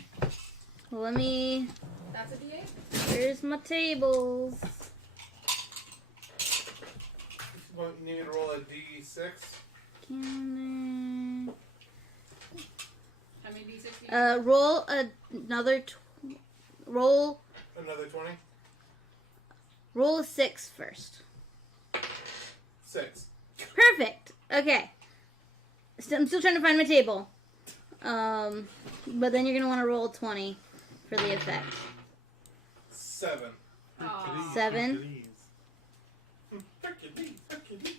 Let me. That's a D8? Here's my tables. You need me to roll a d6? Can How many D6 do you roll another. Roll Another 20? a 6 first. 6. Perfect. Okay. I'm still trying to find my table. But then you're gonna want to roll a 20 for the effect. 7. Aw. 7. Hercules. Hercules!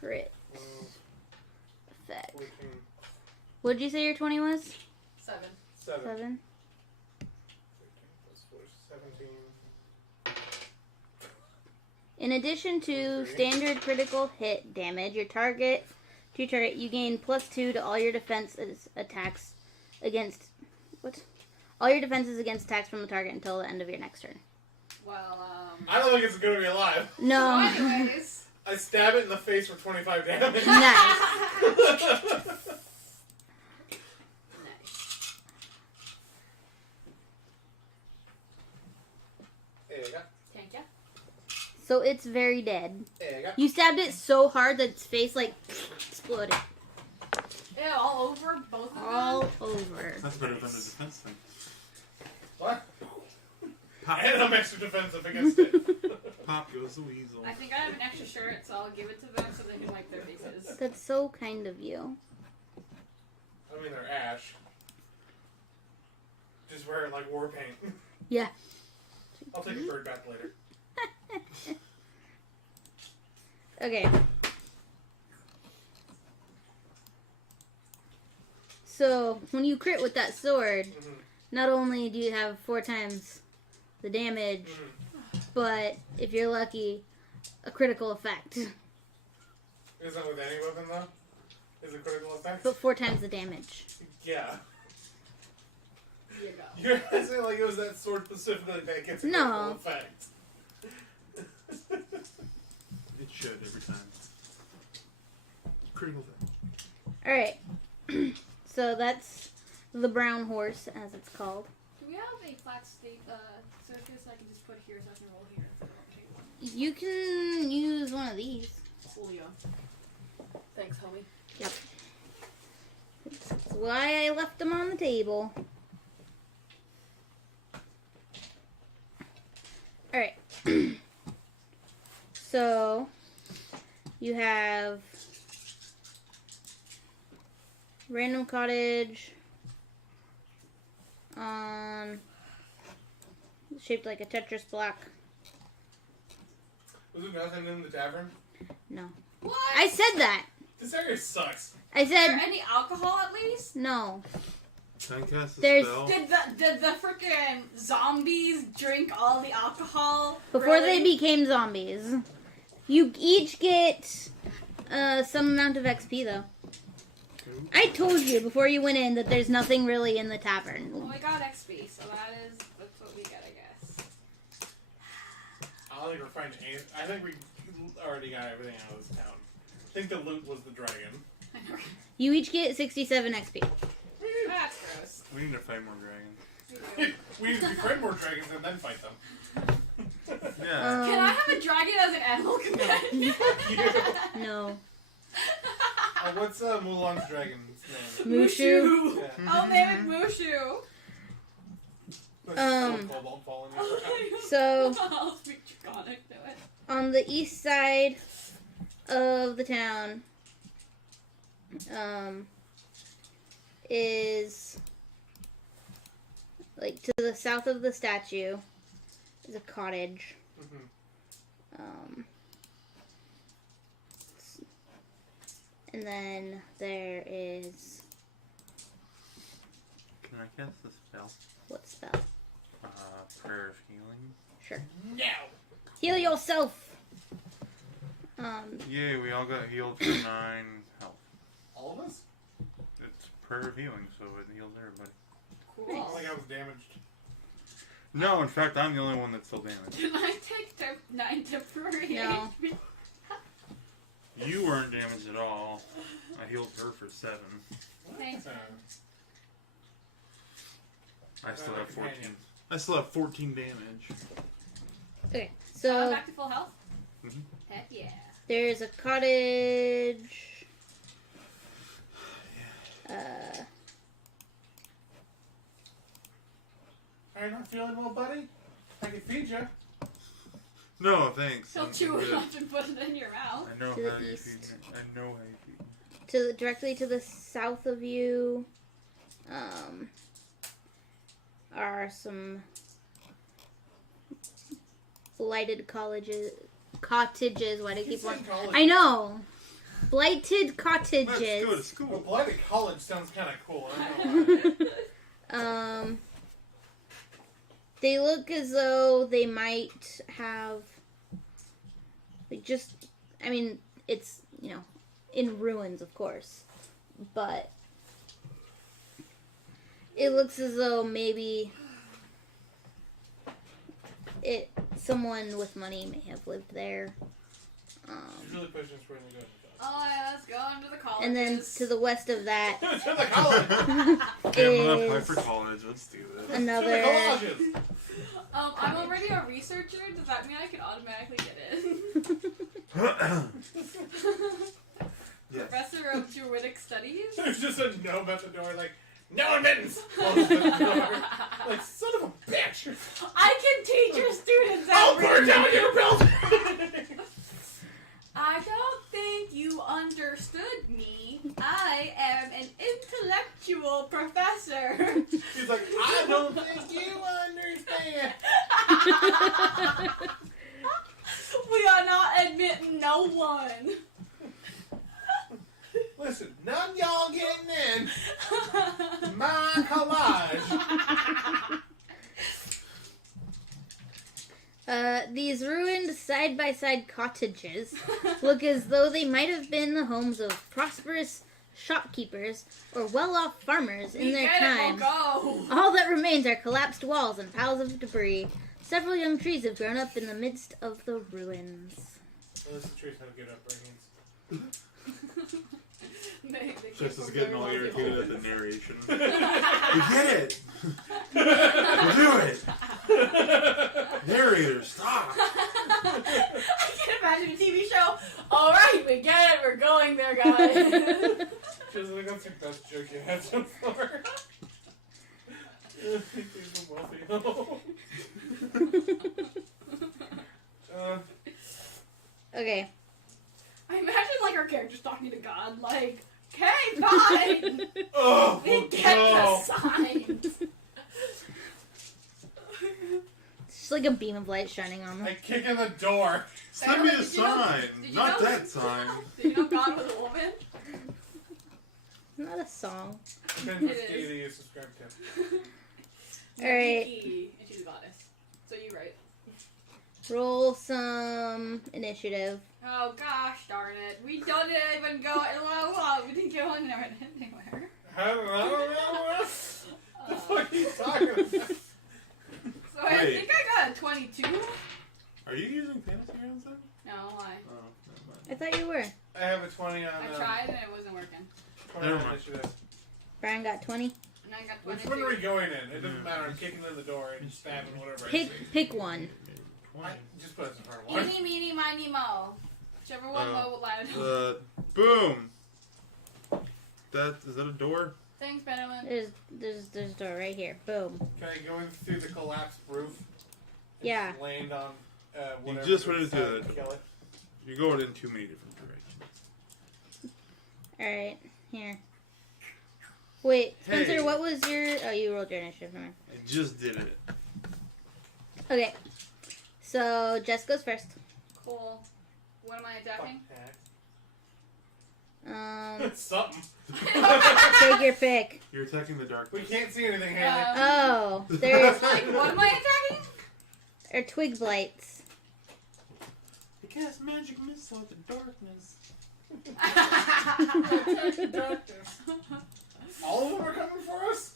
Crit effect. 14. What did you say your 20 was? 7. 7. 7. 17. In addition to standard critical hit damage, you gain +2 to all your defenses attacks against all your defenses against attacks from the target until the end of your next turn. Well, I don't think it's going to be alive. No. So anyways. I stab it in the face for 25 damage. Nice. There you go. Thank you. So it's very dead. There you go. You stabbed it so hard that its face like exploded. Ew, all over both of them? All over. That's better than the defense thing. What? Pop, And I'm extra defensive against it. pop goes the weasel. I think I have an extra shirt, so I'll give it to them so they can wipe their faces. That's so kind of you. I mean, they're ash. Just wear it like war paint. Yeah. I'll take a bird bath later. Okay. So, when you crit with that sword, Mm-hmm. not only do you have 4 times the damage, Mm-hmm. but if you're lucky, a critical effect. Isn't with any weapon, though? Is it critical effect? But 4 times the damage. Yeah. Here you go. You're gonna say like it was that sword specifically that gets a No. critical effect. It should every time. Critical thing. Alright. So that's the brown horse, as it's called. Do we have a flat state surface I can just put here so I can roll here? So I don't take one? You can use one of these. Coolio. Thanks, homie. Yep. That's why I left them on the table. Alright. So, you have random cottage on shaped like a Tetris block. Was it nothing in the tavern? No. What? I said that. This area sucks. I Is there said any alcohol at least? no. Can I cast a There's- spell? Did the freaking zombies drink all the alcohol? Before they Really? became zombies. You each get some amount of XP though. I told you before you went in that there's nothing really in the Well, tavern. we got XP, so that's what we get, I guess. I don't think we're finding anything. I think we already got everything out of this town. I think the loot was the dragon. I know. You each get 67 XP. That's gross. We need to fight more dragons. We need to befriend more dragons and then fight them. Yeah. Can I have a dragon as an animal companion? No. What's Mulan's dragon's name? Mushu. Yeah. I'll name it Mushu. Cobalt falling in. So, I'll speak Draconic to it. on the east side of the town, is like to the south of the statue is a cottage. Mhm. And then there is Can I cast a spell? what spell? Prayer of healing. Sure. No. Heal yourself. Yay, we all got healed for 9 health. All of us? It's prayer of healing, so it heals everybody. I don't think I was damaged. No, in fact, I'm the only one that's still damaged. Can I take 9 temporary No. HP? You weren't damaged at all. I healed her for 7. Thanks. I still have 14. I still have 14 damage. Okay, I'm so back to full health? Mhm. Heck yeah. there's a cottage. Are you not feeling well, buddy? I can feed you. No, thanks. He'll I'm chew it good. up and put it in your mouth. I know To the how you east. feed me. I know how you feed me. Directly to the south of you, are some blighted cottages. Why do I keep on? College. I know. Blighted Let's go to cottages. Well, school. Blighted College sounds kind of cool. I don't know why. They look as though they might have, like, just, I mean, it's, in ruins, of course, but it looks as though maybe someone with money may have lived there. She's really pushing us where we're going with Oh yeah, let's go into the colleges. And then to the west of that that. To the college! Hey, I'm gonna apply is for college. Let's do this. To the another. colleges! I'm already a researcher. Does that mean I can automatically get in? Yes. Professor of Druidic Studies? There's just a note at the door like, no admittance! Close the door. Like, son of a bitch! I can teach your students I'll burn everything. down your building! I don't think you understood me. I am an intellectual professor. He's like, I don't think you understand. We are not admitting no one. Listen, none y'all getting in my collage. These ruined side-by-side cottages look as though they might have been the homes of prosperous shopkeepers or well-off farmers in their time. Go. All that remains are collapsed walls and piles of debris. Several young trees have grown up in the midst of the ruins. Well, this is the truth how to get up brains. Jess is getting all irritated at the narration. We get it! We'll do it! Narrator, stop! I can't imagine a TV show. Alright, we get it. We're going there, guys. Just like, that's the best joke you had so far. He's a wealthy Okay. I imagine like our characters talking to God, like, okay, fine. Oh, We get the signs. It's just like a beam of light shining on them. I kick in the door. Send me a Did you know- sign! did you Not know- that sign! Do you know God was a woman? Not a song. Depends which It is. deity you subscribe to. Alright. Nikki, and she's a goddess. So you right. Roll some initiative. Oh gosh darn it. We don't even go we didn't go anywhere. I don't know. The fuck are you talking about? So I Wait. think I got a 22. Are you using fantasy rounds then? No, why? Oh, never mind. I thought you were. I have a 20 on I tried and it wasn't working. 20 Never on mind. initiative. Brian got 20. And I got 22. Which one are we going in? It doesn't matter. I'm kicking in the door and stabbing whatever I see. Pick one. Just put us in front of one. Eeny, meeny, miny, mo. Whichever one will land. Boom! Is that a door? Thanks, Benjamin. There's a door right here. Boom. Can I go in through the collapsed roof? And Yeah. Just land on whatever. just went into decided the to kill it. You're going in too many different directions. Alright, here. Wait, Spencer, Hey. what was your... Oh, you rolled your initiative. Never mind. I just did it. Okay. So, Jess goes first. Cool. What am I attacking? Something. Take your pick. You're attacking the dark. We can't see anything, Haley. Oh, there's... Like, what am I attacking? Are twig blights. I cast magic missile at the darkness. All of them are coming for us?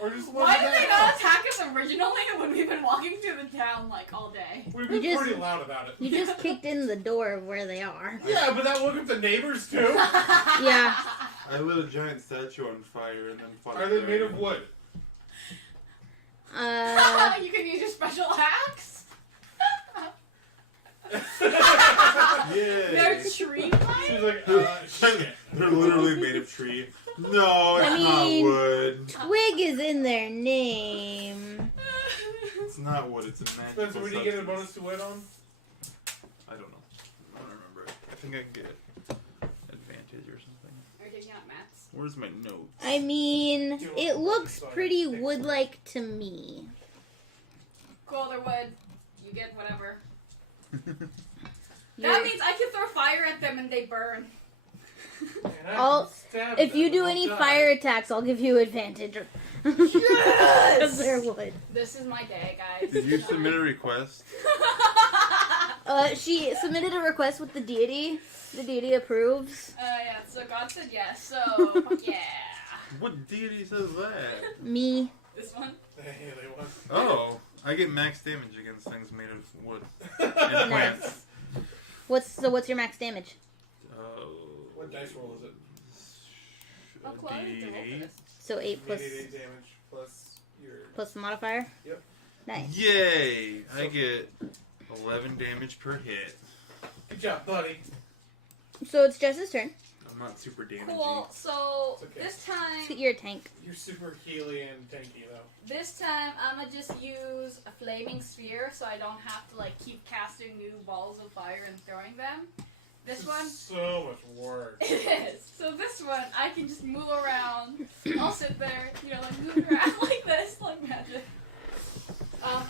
Or just one Why of did them? they not attack us originally when we've been walking through the town like all day? We've been You just- pretty loud about it. You just kicked in the door of where they are. Yeah, but that woke up the neighbors too. Yeah. I lit a giant statue on fire and then fought Are a they made dragon. of wood? You can use your special axe? Yay! They're tree lights? She's like, shit. They're literally made of tree. No, it's I mean- not wood. Twig is in their name. It's not wood. It's a magical Spencer, what do you get a substance. bonus to wood on? I don't know. I don't remember. I think I can get advantage or something. Are you taking out maths? Where's my note? I mean, it looks pretty wood-like to me. Cool, they're wood. You get whatever. You're- That means I can throw fire at them and they burn. And I I'll- can stab If them you and do they'll any die. fire attacks, I'll give you advantage. Yes! Because they're wood. This is my day, guys. Did you submit a request? She submitted a request with the deity. The deity approves. Yeah, so God said yes, so fuck yeah. What deity says that? Me. This one? The Haley one. Oh, I get max damage against things made of wood and plants. What's your max damage? What dice roll is it? Oh, cool. I didn't roll for this. So 8 plus 8 damage plus your... plus the modifier? Yep. Nice. Yay! I get 11 damage per hit. Good job, buddy. So it's Jess's turn. I'm not super damagey. Cool. So It's okay. this time, You're a tank. You're super healy and tanky, though. this time I'm gonna just use a flaming sphere, so I don't have to like keep casting new balls of fire and throwing them. This one, So much work. it is. So this one, I can just move around. I'll sit there, like move around like this, like magic.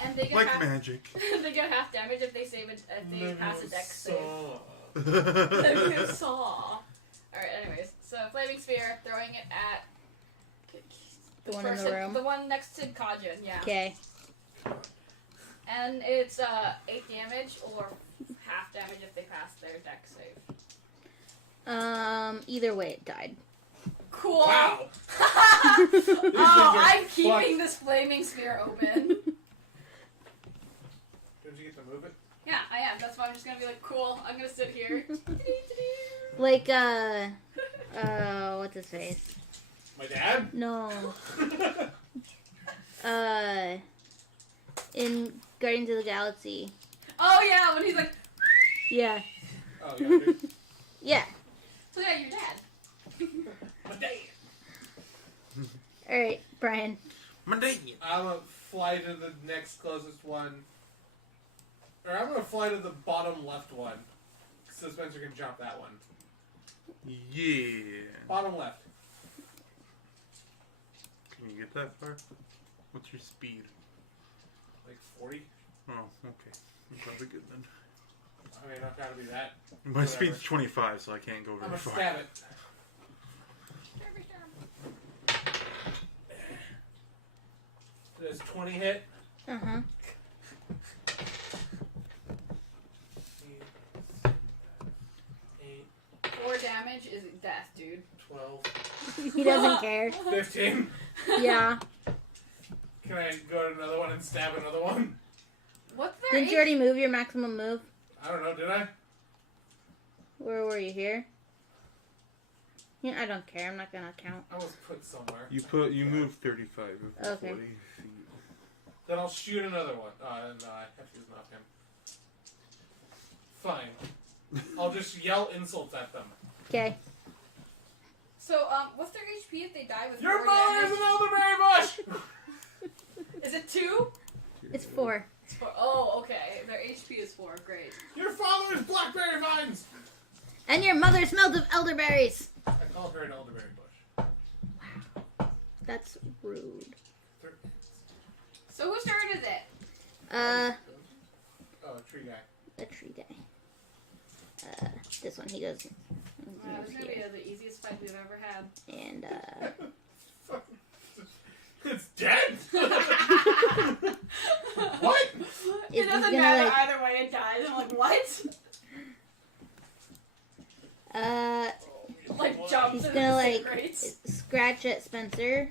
And they get Like half, magic. they get half damage if they save it, if they pass a dex save. Saw. Saw. Alright, anyways. So, flaming sphere, throwing it at The one in the room. The one next to Kajin, yeah. Okay. And it's 8 damage or half damage if they pass their dex save. Either way, it died. Cool. Wow. Oh, I'm fucked. keeping this flaming sphere open. Did you get to move it? Yeah, I am. That's why I'm just gonna be like, cool, I'm gonna sit here. Like, what's his face? My dad? No. In Guardians of the Galaxy. Oh yeah, when he's like, Yeah. Oh, yeah, dude. Yeah. so yeah, your dad. My dad. Alright, Brian. My dad. I'm gonna fly to the next closest one. Or I'm gonna fly to the bottom left one. So Spencer can jump that one. Yeah. Bottom left. Can you get that far? What's your speed? Like 40. Oh, okay. You're probably good then. I mean, I've gotta be that. My Whatever. speed's 25, so I can't go I'm very gonna far. stab it. Does 20 hit? Uh-huh. 8, 4 damage is death, dude. 12, He doesn't care. 15. Yeah. Can I go to another one and stab another one? What's their Didn't you already move your maximum move? I don't know, did I? Where were you? Here? Yeah, I don't care. I'm not gonna count. I was put somewhere. You move 35 of Okay. 40 feet. Then I'll shoot another one. No, I have to use knock him. Fine. I'll just yell insults at them. Okay. So, what's their HP if they die with Your 4 mother is damage? an elderberry bush! Is it 2? It's 4. It's 4. Oh, okay. Their HP is 4. Great. Your father is blackberry vines! And your mother smelled of elderberries. I call her an elderberry bush. That's rude. So, whose turn is it? Oh, tree guy. A tree guy. This one, he goes Wow, this is gonna be here. the easiest fight we've ever had. And, It's dead! What? It he's doesn't gonna, matter like- either way, it dies. I'm like, what? Like, jumps he's and gonna, like, disintegrates. scratch at Spencer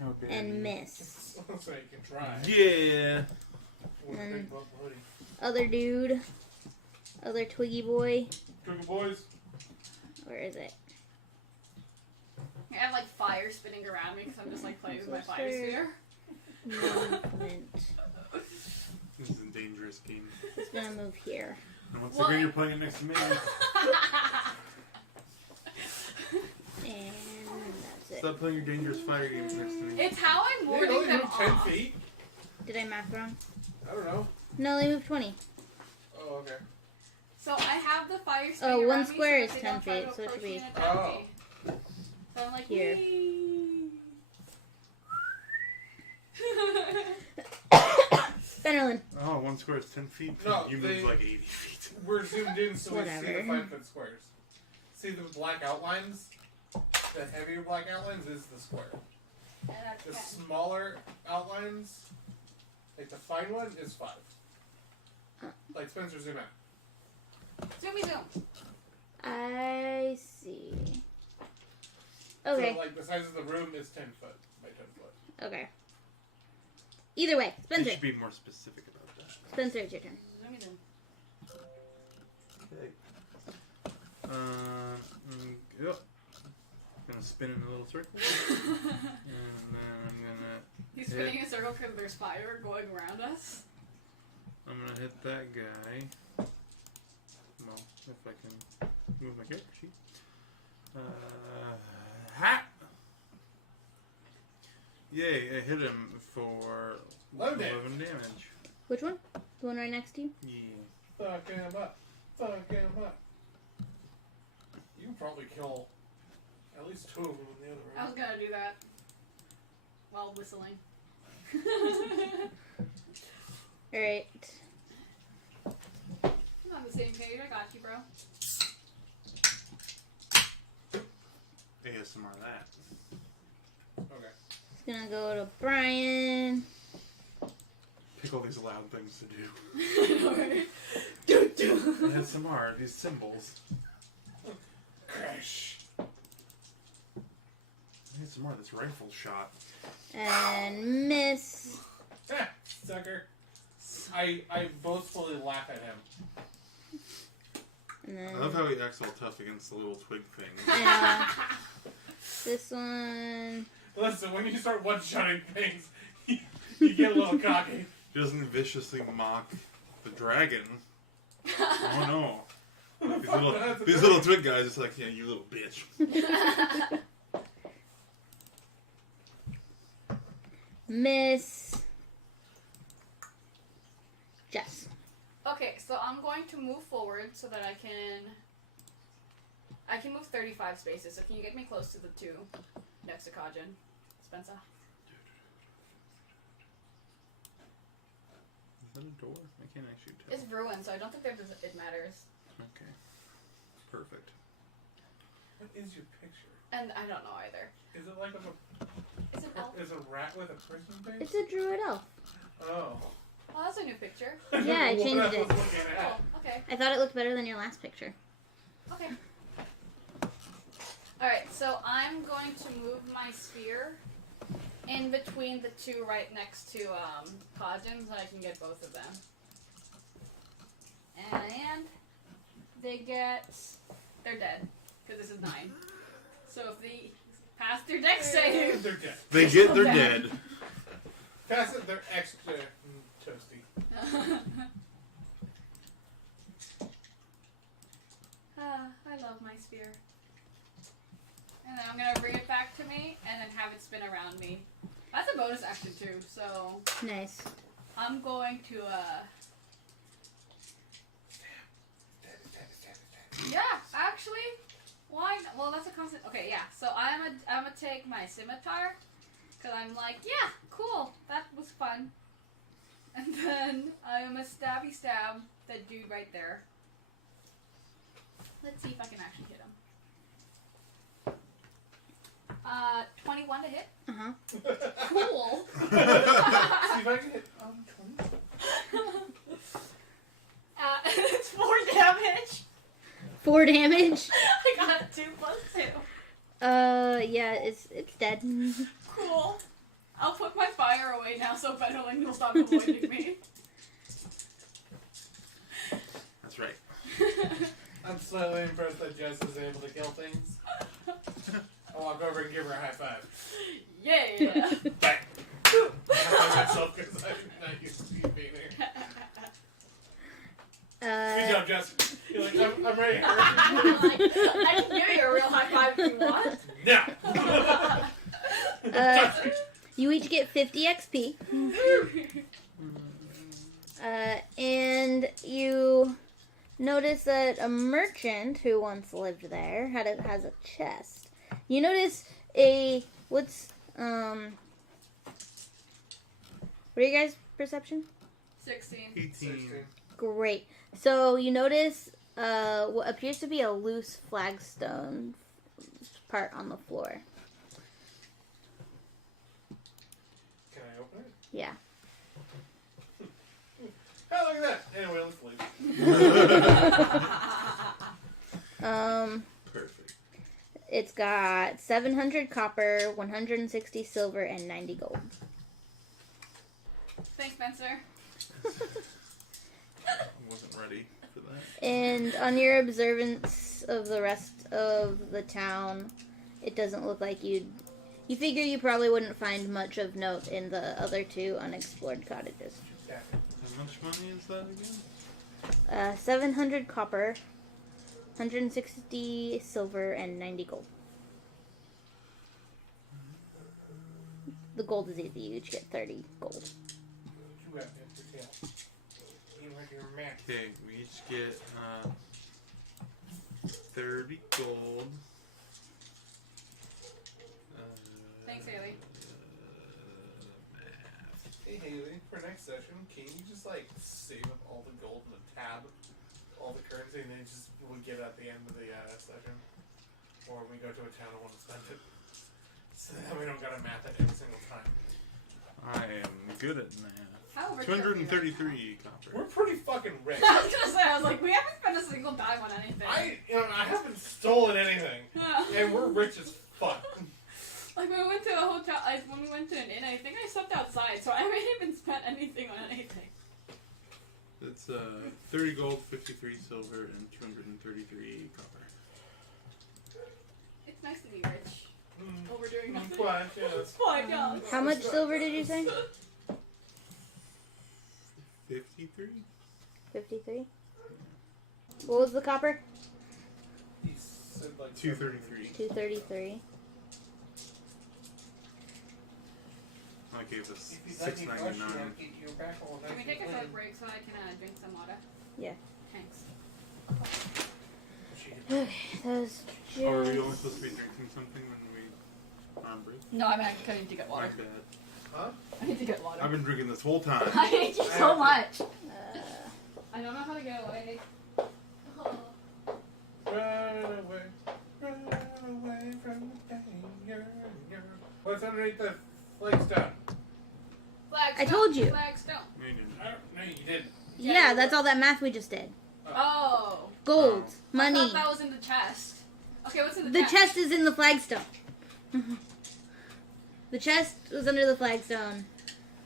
How dare and you. miss. So you can try. Yeah. With a big buff hoodie. Other dude. Other Twiggy boy. Sugar boys. Where is it? I have like fire spinning around me because I'm just like playing with my fire sphere. Movement. This is a dangerous game. He's gonna move here. And once What? again, you're playing it next to me. And that's it. Stop playing your dangerous fire games next to me. It's how I'm They warding only them move 10 off. feet. Did I math wrong? I don't know. No, they moved 20. Oh, okay. So I have the fire Oh, spinning one around me square so is that they 10 don't try to feet, so it should approach me be- and attack Oh. me. So I'm like, Here. whee. Fennerlin. Oh, one square is 10 feet. No, you they- move like 80 feet. We're zoomed in so we see the Whatever. 5-foot squares. See the black outlines? The heavier black outlines is the square. And that's The 10. smaller outlines, like the fine one, is 5. Like Spencer, zoom out. Zoomy zoom. I see. Okay. So, like, the size of the room is 10 foot by 10 foot. Okay. Either way, You Spencer. should be more specific about that. Spencer, it's your turn. Let me do. Okay. Yep. Gonna spin in a little circle. And then I'm gonna He's spinning in a circle because there's fire going around us. I'm gonna hit that guy. Well, if I can move my character sheet. Ha! Yay, I hit him for 11 damage. Which one? The one right next to you? Yeah. Fuck him up. Fuck him up. You can probably kill at least 2 of them in the other I room. was gonna do that while whistling. Alright. I'm on the same page. I got you, bro. ASMR that. Okay. It's gonna go to Brian. Pick all these loud things to do. Alright. ASMR, these symbols. Crash. ASMR, this rifle shot. And miss. Ah, sucker. I boastfully laugh at him. And then I love how he acts all tough against the little twig thing. this one. Listen, when you start one-shotting things, you get a little cocky. He doesn't viciously mock the dragon. Oh no. These little twig guys, it's like, yeah, you little bitch. Miss. Jess. Okay, so I'm going to move forward so that I can move 35 spaces. So can you get me close to the 2 next to Kajin, Spencer? Is that a door? I can't actually tell. It's ruined, so I don't think it matters. Okay. Perfect. What is your picture? And I don't know either. Is it like Is it elf? is a rat with a person face? It's a druid elf. Oh. Oh, that's a new picture. Yeah, I changed What I it. was looking at. Cool. Okay. I thought it looked better than your last picture. Okay. Alright, so I'm going to move my sphere in between the 2 right next to Kajin so I can get both of them. And they're dead, because this is 9. So if they pass their deck save, They're dead. They're bad. dead. Pass it, they're extra toasty. I love my sphere. And then I'm going to bring it back to me and then have it spin around me. That's a bonus action too, so Nice. I'm going to, yeah, actually, why not? Well, that's a constant, okay, yeah, so I'm gonna take my scimitar, because I'm like, yeah, cool, that was fun. And then I'm a stabby stab that dude right there. Let's see if I can actually hit him. 21 to hit. Uh-huh. Cool. See if I can hit 20. It's 4 damage. 4 damage. I got 2 plus 2. Yeah, it's dead. Cool. I'll put my fire away now so Phandelver will stop avoiding me. That's right. I'm slightly impressed that Jess is able to kill things. I'll walk over and give her a high five. Yeah. Bang! I high myself because I'm not used to you being here. Good job, Jess. You're like, I'm ready. I can give you a real high five if you want. No! You each get 50 XP. And you notice that a merchant who once lived there has a chest. You notice what are you guys' perception? 16. 18. Great. So you notice what appears to be a loose flagstone part on the floor. Can I open it? Yeah. Oh, look at that. Anyway, let's leave. Perfect. It's got 700 copper, 160 silver, and 90 gold. Thanks, Spencer. I wasn't ready for that. And on your observance of the rest of the town, it doesn't look like you figure you probably wouldn't find much of note in the other 2 unexplored cottages. How much money is that again? 700 copper, 160 silver, and 90 gold. The gold is easy. You each get 30 gold. You have to tell. You have your math. Okay, we each get 30 gold. Thanks, Haley. Hey Haley, for next session, can you just like save up all the gold in the tab, all the currency, and then just we'll get it at the end of the session, or we go to a town and want to spend it, so that we don't gotta math it every single time. I am good at math. How rich are we 233 copper. We're pretty fucking rich. I was gonna say, I was like, we haven't spent a single dime on anything. I haven't stolen anything, Yeah. and we're rich as fuck. Like when we went to a hotel, when we went to an inn, I think I slept outside, so I haven't even spent anything on anything. It's 30 gold, 53 silver, and 233 copper. It's nice to be rich. While we're doing nothing. But, yeah, that's $5. How much silver did you say? 53? 53. What was the copper? he said like 233. 233. I gave us If you'd like me to brush you, I'll $6.99. get your back all nice Can we take a and short clean. break so I can drink some water? Yeah. Thanks. Okay, that was just... Or are we only supposed to be drinking something when we on break? No, I need to get My water. bad. Huh? I need to get water. I've been drinking this whole time. I hate you I so have much. Uh, I don't know how to get away. Run away from the danger. What's underneath the flagstone? Flagstone. I told you. Flagstone. No, you didn't. yeah, that's all that math we just did. Oh. Gold. Oh. Money. I thought that was in the chest. Okay, what's in the The chest? chest is in the flagstone. The chest was under the flagstone.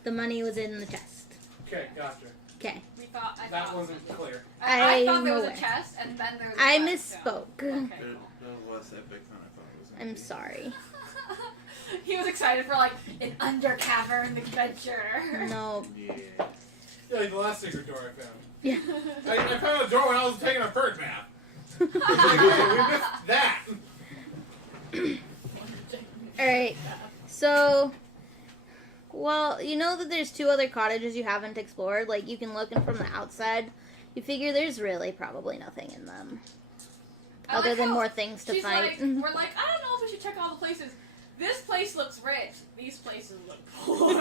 The money was in the chest. Okay, gotcha. Okay. I That thought wasn't clear. I thought I'm there was aware. a chest, and then there was a I flagstone. misspoke. Okay, It cool. was epic than I thought it was. I'm sorry. He was excited for like an under cavern adventure. No. Yeah. Yeah, like the last secret door I found. Yeah. I found a door when I was taking a bird bath. It's like, hey, we missed that. Alright. So, well, you know that there's 2 other cottages you haven't explored. Like, you can look in from the outside. You figure there's really probably nothing in them. I Other like than how more things to she's fight. like, we're like, I don't know if we should check all the places. This place looks rich. These places look poor.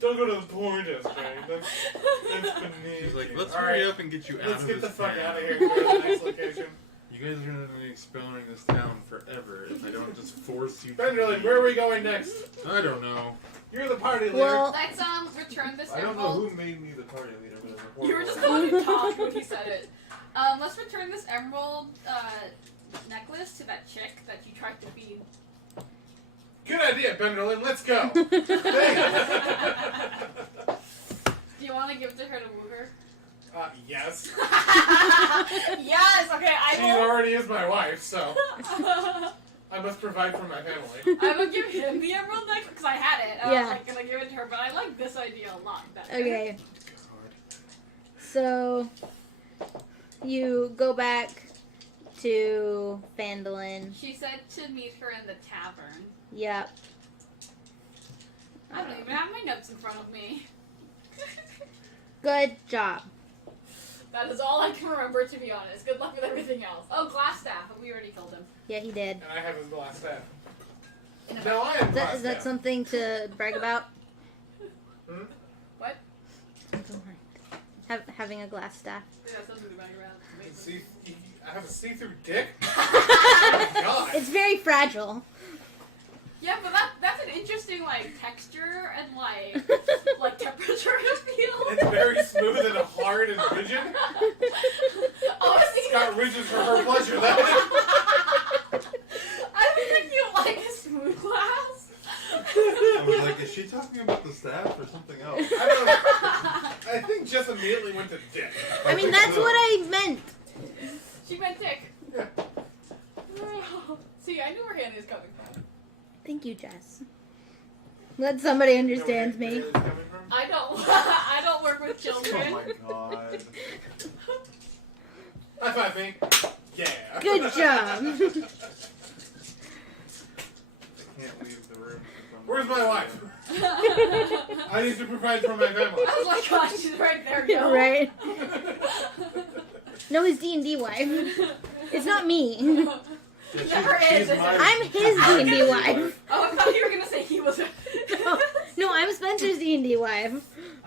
Don't go to the porn desk, right? That's beneath. She's like, you. let's All hurry right, up and get you out let's of get this the fuck town. out of here and go to the next location. You guys are going to be exploring this town forever if I don't just force you to Benderlin, leave. where are we going next? I don't know. You're the party leader. Well, Let's return this I don't know emerald. who made me the party leader, but I'm You were just the one who talked when he said it. Let's return this emerald necklace to that chick that you tried to feed. Good idea, Benderlin. Let's go. Do you want to give to her to woo her? Yes. Yes. Okay, She I will. already is my wife, so I must provide for my family. I will give him the emerald necklace because I had it. I Yeah. was like gonna give it to her, but I like this idea a lot better. okay. So, you go back to Phandelver. She said to meet her in the tavern. Yep. I don't even have my notes in front of me. Good job. That is all I can remember, to be honest. Good luck with everything else. Oh, Glassstaff, but we already killed him. Yeah, he did. And I have his glass staff. In a No, I vacuum. have Is glass that staff. something to brag about? Hmm? What? Having a glass staff. Yeah, something to brag about. It's amazing. See, I have a see-through dick? Oh my god. It's very fragile. Yeah, but that's an interesting texture and temperature to feel. It's very smooth and hard and rigid. Oh, It's got ridges for her pleasure. That I don't think you like a smooth glass. Okay, was like, is she talking about the staff or something else? I don't know. I think Jess immediately went to dick. I mean, think that's so. what I meant. She meant dick. Yeah. See, I knew where Haley was coming from. Thank you, Jess. Glad somebody understands You know me. where Haley's coming from? I don't work with children. Oh my god. High five me. Yeah. Good job. I can't leave the room. Where's my wife? I need to provide for my family. Oh my gosh, she's right there, yo. Right. No, his D&D wife. It's not me. Never is. I'm his D&D wife. Oh, I thought you were gonna say he was. No, I'm Spencer's D&D wife.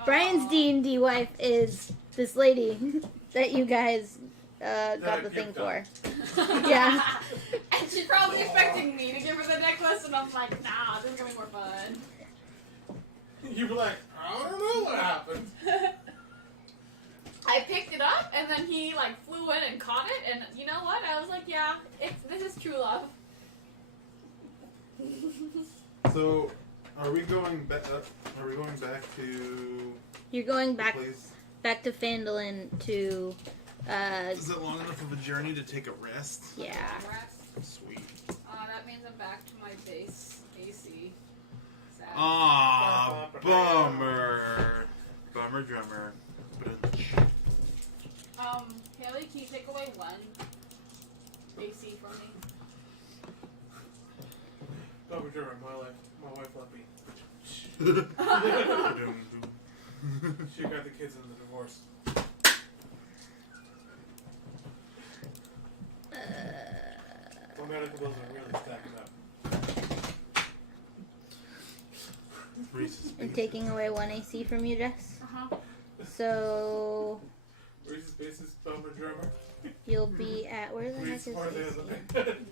Brian's D&D wife is this lady that you guys got the thing for. Yeah. And she's probably expecting me to give her the necklace, and I'm like, nah, this is gonna be more fun. You were like, I don't know what happened. I picked it up, and then he like flew in and caught it, and you know what? I was like, yeah, this is true love. So, are we going back? Are we going back to? You're going the back place? to Phandelver to, Is it long enough of a journey to take a rest? yeah. Sweet. That means I'm back to my base AC. Sad. Ah, bummer. Bummer drummer. Haley, can you take away one AC from me? Don't be driven. My wife let me. She got the kids in the divorce. My medical bills are really stacking up. Reese's And Pieces. taking away one AC from you, Jess. Uh-huh. So Reese's Pieces, bummer drummer. you'll be at, where the heck is Reese's part of AC? the other thing.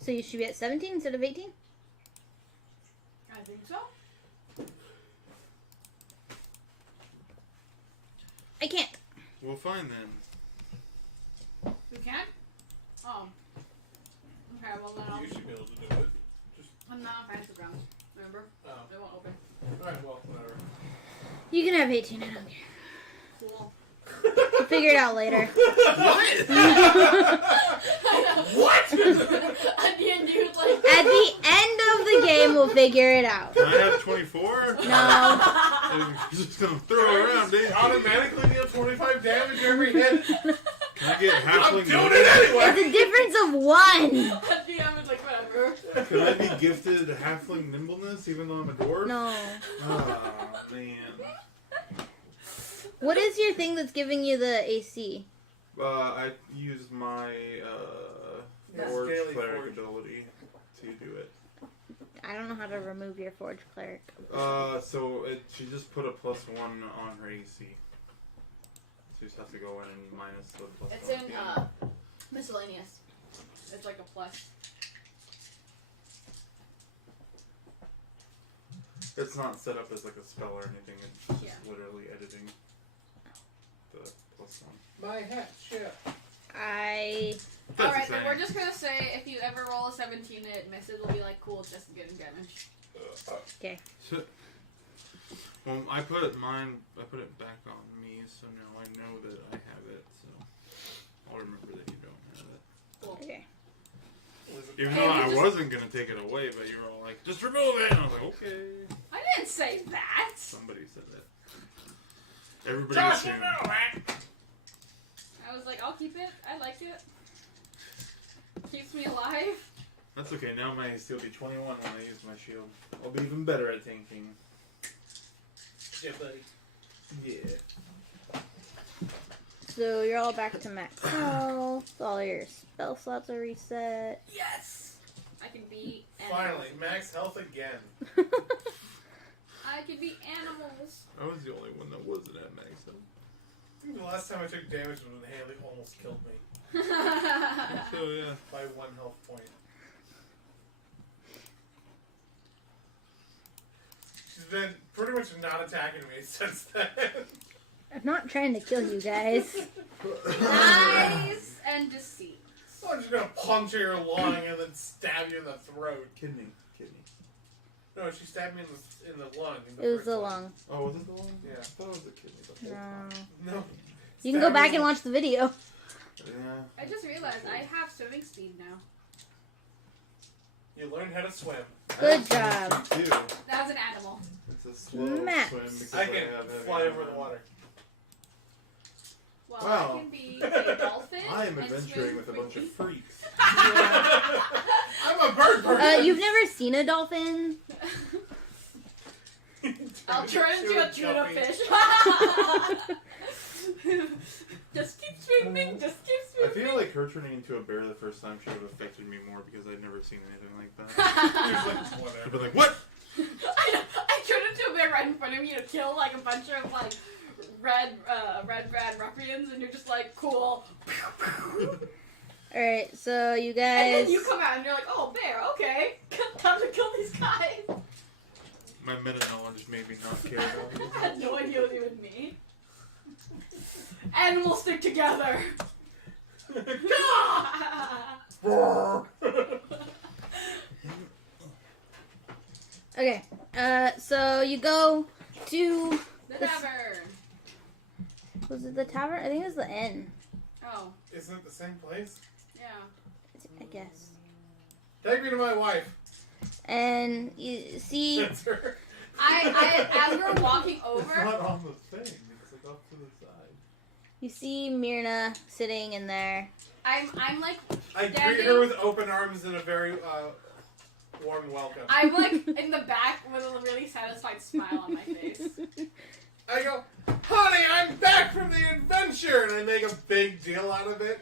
So you should be at 17 instead of 18? I think so. I can't. Well, fine then. You can? Oh. Okay, well then You should be able to do it. Just, I'm not on fancy ground. Remember? oh. They won't open. Alright, well, whatever. You can have 18, I don't care. Cool. We'll figure it out later. What? And you like. At the end of the game, we'll figure it out. Can I have 24? No. I'm just gonna throw it around, dude. Automatically deal 25 damage every hit. Can I get I'm halfling? doing nimbleness? it It's anyway. a difference of 1. The DM is like, whatever. Could I be gifted halfling nimbleness even though I'm a dwarf? No. Oh, man. What is your thing that's giving you the AC? I use my Yeah, Forge Scaly Cleric Forge. ability to do it. I don't know how to remove your Forge Cleric. So she just put a +1 on her AC. So you just have to go in and minus the +1. It's at in the end. miscellaneous. It's like a plus. It's not set up as like a spell or anything. It's just Yeah. literally editing the +1. My hat, shit. I... That's Alright, the then same. we're just gonna say if you ever roll a 17 and it misses, we'll be like, cool, it's just getting damage. Okay. Well, I put it back on me, so now I know that I have it. So I'll remember that you don't have it. Cool. Okay. Even Hey, though we I just- wasn't gonna take it away, but you were all like, "Just remove it," and I was like, "Okay." I didn't say that! Somebody said that. Everybody Josh, assumed. no, man. I was like, I'll keep it. I like it. Keeps me alive. That's okay. Now my AC will be 21 when I use my shield. I'll be even better at tanking. Yeah, buddy. Yeah. So you're all back to max health. All your spell slots are reset. Yes! I can be Finally, animals. max health again. I can be animals. I was the only one that wasn't at max health. I think the last time I took damage was when Haley almost killed me So yeah. by 1 health point. She's been pretty much not attacking me since then. I'm not trying to kill you guys. Lies and deceit. Oh, I'm just gonna puncture your lung and then stab you in the throat. Kidney. No, she stabbed me in the lung. It was the lung. Oh, was it the lung? Yeah. I thought it was the kidney. The whole No. time. No. You can go back and watch the video. Yeah. I just realized I have swimming speed now. You learned how to swim. Good I have job. something too. That was an animal. It's a slow Maps. swim because I can have heavy fly over armor. the water. Well, Wow. I can be a dolphin. I am and adventuring swim with a bunch of quickly. freaks. I'm a bird person. You've never seen a dolphin? I'll turn into a tuna Guppy. fish. Just keep swimming. Just keep I swimming. feel like her turning into a bear the first time should have affected me more because I'd never seen anything like that. You're like, I'd whatever. be like, what? I turned into a bear right in front of me to kill like a bunch of like red ruffians, and you're just like, cool. Alright, so you And guys... then you come out and you're like, oh, bear, okay, time to kill these guys. My meta knowledge made me not care about it. I had no idea what you would mean. Animals stick together. Okay, so you go to... The tavern. Was it the tavern? I think it was the inn. Oh, Isn't it the same place? yeah. I guess. Take me to my wife. And you see... That's her. As we're walking It's over, not on the thing. It's like off to the side. You see Myrna sitting in there. I'm like I greet standing. her with open arms and a very warm welcome. I'm like in the back with a really satisfied smile on my face. I go, honey, I'm back from the adventure, and I make a big deal out of it.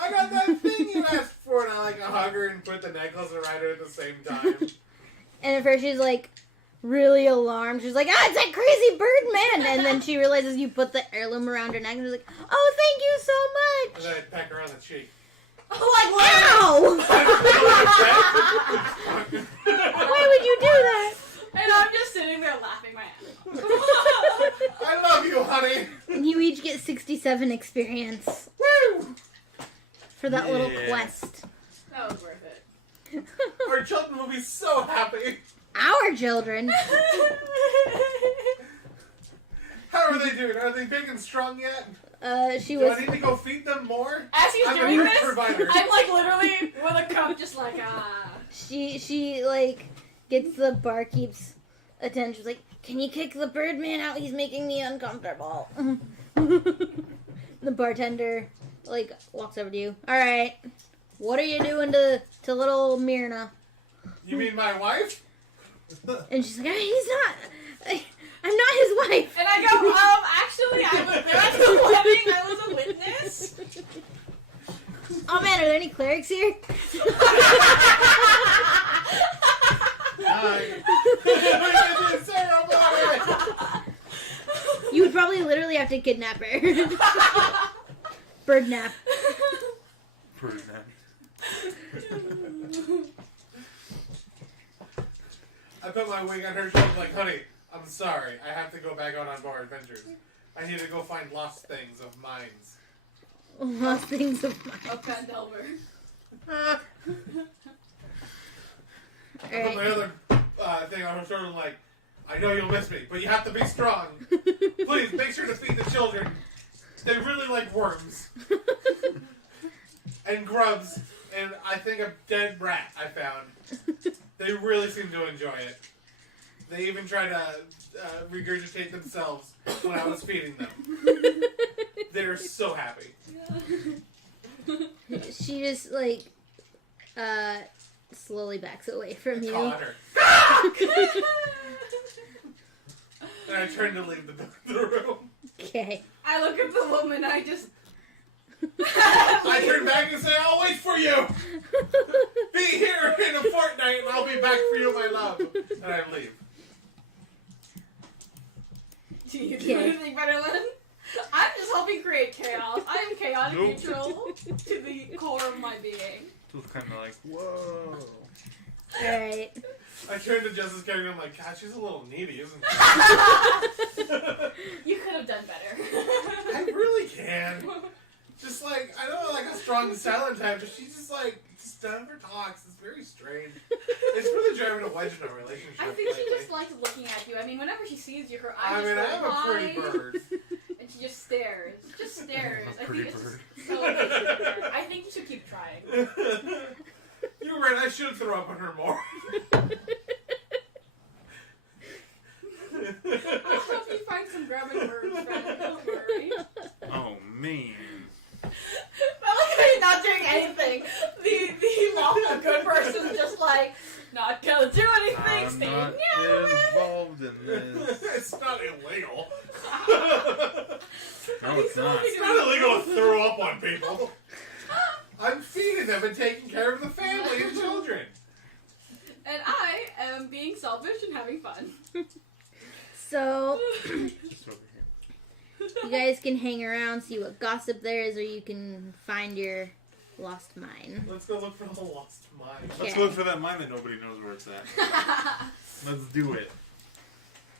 I got that thing you asked for, and I like hug her and put the necklace around her at the same time. And at first she's like really alarmed. She's like, it's that crazy bird man. And then she realizes you put the heirloom around her neck and she's like, oh, thank you so And much. then I peck her on the cheek. Ow! Why would you do that? And I'm just sitting there laughing my ass off. I love you, honey. You each get 67 experience Woo! for that little Yeah. quest. That was worth it. Our children will be so happy. Our children. How are they doing? Are they big and strong yet? She Do was... I need to go feed them more? As he's I'm a doing fruit this, provider. I'm like literally with a cup just like, She like gets the barkeep's attention. She's like, can you kick the bird man out? He's making me uncomfortable. The bartender like walks over to you. All right, what are you doing to little Myrna? You mean my wife? And she's like, he's not. I'm not his wife. And I go, actually, I was there at the wedding. I was a witness. Oh man, are there any clerics here? You would probably literally have to kidnap her. Bird nap. Pretty nice. I put my wing on her shoulder like, honey, I'm sorry. I have to go back out on more adventures. I need to go find lost things of mines. Lost things of mine. Oh, Phandelver. I put my other thing on her shoulder like, I know you'll miss me, but you have to be strong. Please, make sure to feed the children. They really like worms. And grubs. And I think a dead rat I found. They really seem to enjoy it. They even try to regurgitate themselves when I was feeding them. They're so happy. She just like slowly backs away from you. Caught her. And I turned to leave the room. Okay. I look at the woman. I just. I turn back and say, I'll wait for you. Be here in a fortnight and I'll be back for you, my love. And I leave. Do you do Okay. anything better than? I'm just helping create chaos. I am chaotic Nope. neutral to the core of my being. Just kind of like, whoa. Alright. I turned to Justice Carey and I'm like, God, she's a little needy, isn't she? You could have done better. I really can. Just like, I don't like a strong silent type, but she's just like, just never talks. It's very strange. It's really driving a wedge in our relationship. I think she lately. just likes looking at you. I mean, whenever she sees you, her I eyes mean, just I'm go a pretty wide, bird. and she just stares. Just stares. A I pretty think it's bird. just so weird. I think you should keep trying. You're right, I should throw up on her more. I'll help you find some grabbing birds, friend. Don't worry. Oh, man. I like how you're not doing anything. The lawful good person's just like, not gonna do anything, I'm staying not near it. involved in this. It's not illegal. No, it's not. It's not illegal to throw up on people. I'm feeding them and taking care of the family and children. And I am being selfish and having fun. So, Just over here. you guys can hang around, see what gossip there is, or you can find your lost mine. Let's go look for the lost mine. Let's Okay. look for that mine that nobody knows where it's at. Let's do it.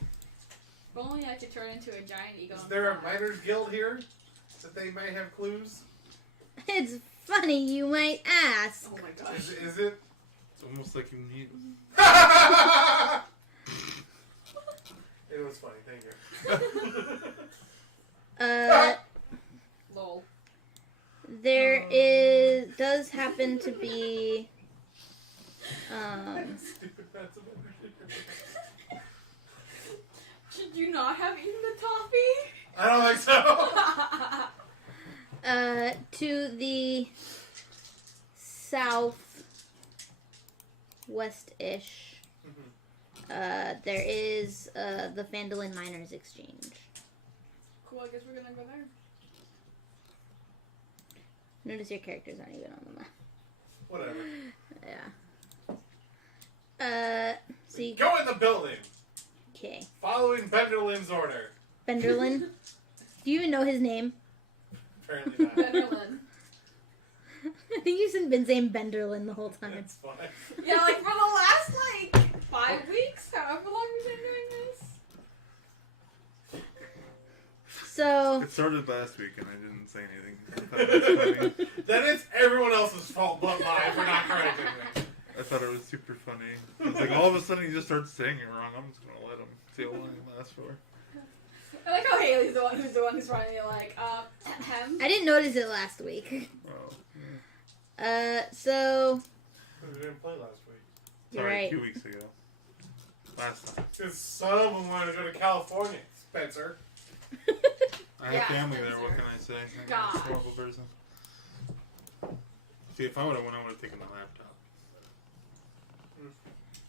If only I could turn into a giant eagle. Is and there a fly. miners guild here that they might have clues? It's funny you might ask. Oh my gosh. Is it? It's almost like you need. It was funny, thank you. Lol. There does happen to be, Stupid pencil. Should you not have eaten the toffee? I don't think so. to the southwest-ish, there is, the Phandelver Miners Exchange. Cool, I guess we're gonna go there. Notice your characters aren't even on the map. Whatever. Yeah. So you, Go in the building, okay. following Benderlin's order. Benderlin? Do you even know his name? Apparently not. Benderlin. I think you've been saying Benderlin the whole time. It's fine. Yeah, like for the last, 5 weeks, however long we've been doing this. So, It started last week and I didn't say anything. I thought it was funny. Then it's everyone else's fault but mine for not correcting me. I thought it was super funny. It's like all of a sudden he just starts saying it wrong. I'm just gonna let him see how long it lasts for. I like how Haley's the one who's running it, ahem. I didn't notice it last week. Oh, So, We didn't play last week. you're sorry, right. 2 weeks ago. Last time. Because some of them wanted to go to California, Spencer. I have Yeah, family there. Spencer. What can I say? I'm Gosh. a horrible person. See, if I would have went, I would have taken my laptop.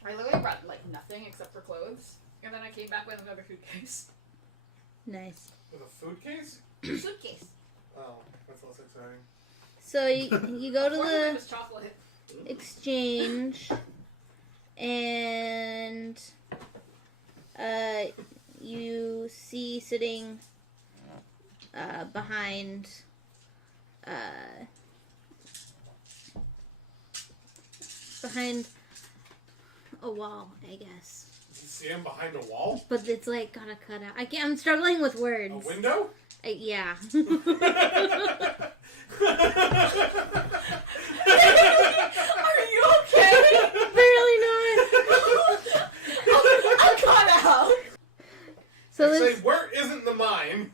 I literally brought nothing except for clothes, and then I came back with another suitcase. Nice. With a food case? Suitcase. Oh, that's less exciting. So, you go to Unfortunately, it the was chocolate. exchange, and you see sitting behind a wall, I guess. You see him behind a wall? But it's like gotta cut out. I'm struggling with words. A window? Yeah. Are you okay? Barely not. I'm cut out. So Say, this, where isn't the mine?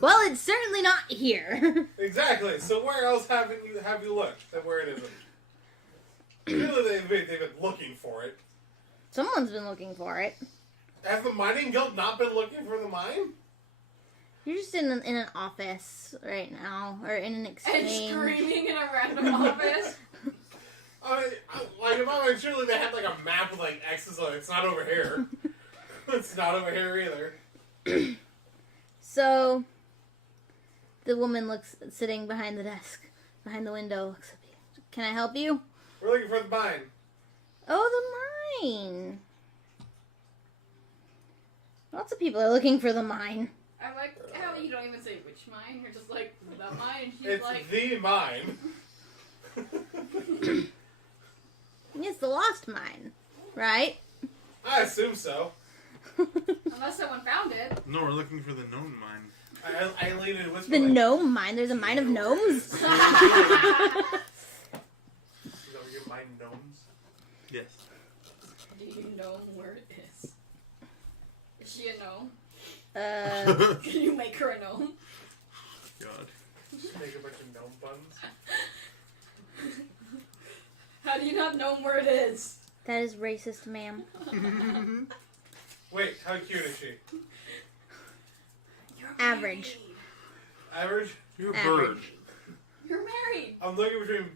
well, it's certainly not here. Exactly. So where else have you looked at where it isn't? Really, they've been looking for it. Someone's been looking for it. Has the mining guild not been looking for the mine? You're just in an office right now, or in an And exchange. screaming in a random office. I mean, surely they had a map with X's on it. It's not over here. It's not over here either. So, the woman sitting behind the desk, behind the window, looks at you. Can I help you? We're looking for the mine. Oh, the mine. Lots of people are looking for the mine. I like how you don't even say which mine. You're just like, the mine. She's It's like, the mine. It's the lost mine, right? I assume so. unless someone found it. No, we're looking for the known mine. I lean in and whisper. The like, gnome mine? There's a mine of gnomes? Is that where you mine gnomes? Yes. Do you know where it is? Is she a gnome? Can you make her a gnome? God. Just make a bunch of gnome buns. How do you not know where it is? That is racist, ma'am. Wait, how cute is she? You're Average. Average? You're a bird. Average. You're married. I'm looking between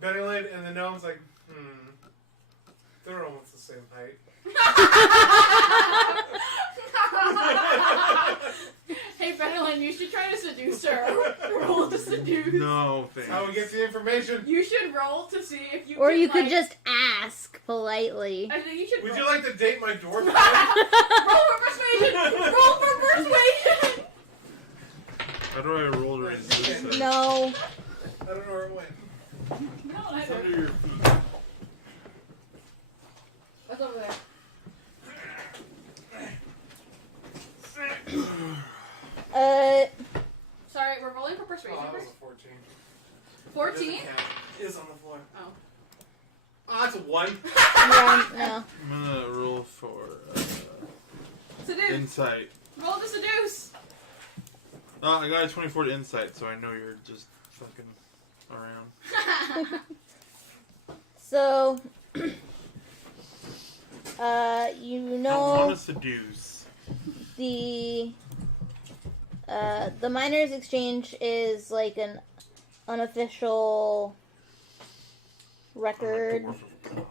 Betterland and the gnome's like, they're almost the same height. Hey, Benelin, you should try to seduce her. Roll to seduce. No, thanks. That's how we get the information. You should roll to see if you Or can, you could like- just ask politely. I think you should Would roll. you like to date my dwarf? Roll for persuasion! Roll for persuasion! How do I roll to resist? No. I don't know where it went. No, It's neither. under your feet. What's over there? Sorry, we're rolling for persuasion Oh, that was first. a 14. 14? Doesn't count. It's on the floor. Oh. Oh, that's a 1. No. I'm gonna roll for Seduce. insight. Roll to seduce. I got a 24 to insight, so I know you're just fucking around. So, you I want know to seduce. the miners' exchange is like an unofficial record I'm a dwarf of God.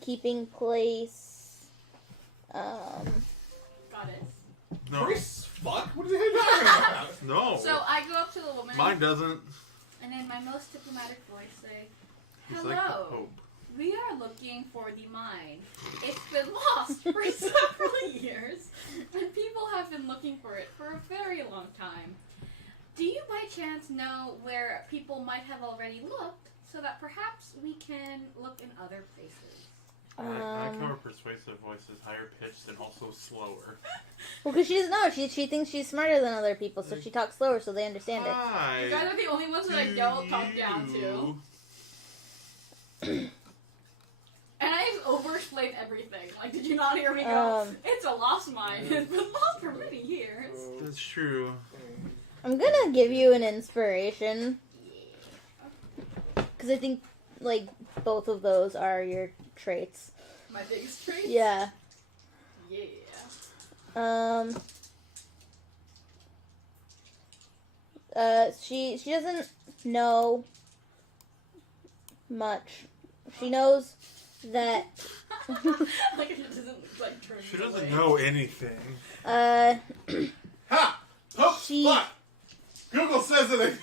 keeping place. Got it. No. Priests? Fuck? What are they talking about? No. So I go up to the woman Mine doesn't. and in my most diplomatic voice say, He's "Hello. like the Pope. We are looking for the mine. It's been lost for several years, and people have been looking for it for a very long time. Do you by chance know where people might have already looked, so that perhaps we can look in other places?" I like how her persuasive voice is higher pitched and also slower. Well, because she doesn't know. She thinks she's smarter than other people, so she talks slower so they understand it. Hi. You guys are the only ones that I don't talk down to. And I over-explained everything. Like, did you not hear me go, it's a lost mine. It's been lost for many years. That's true. I'm gonna give you an inspiration because I think like both of those are your traits. My biggest trait? Yeah. Yeah. She doesn't know much. She knows that Like, it doesn't, like, turn She doesn't away. know anything. Ha! Oh, She- fuck! Google says it.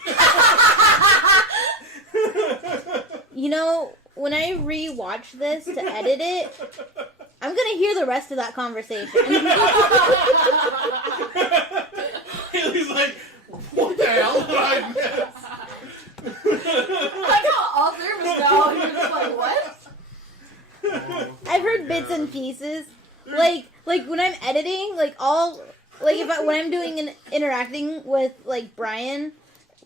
you know, when I rewatch this to edit it, I'm gonna hear the rest of that conversation. Haley's like, what the hell did I miss? I got all three of us now, and you're just like, what? I've heard bits and pieces. Like when I'm editing, like when I'm doing an interacting with like Brian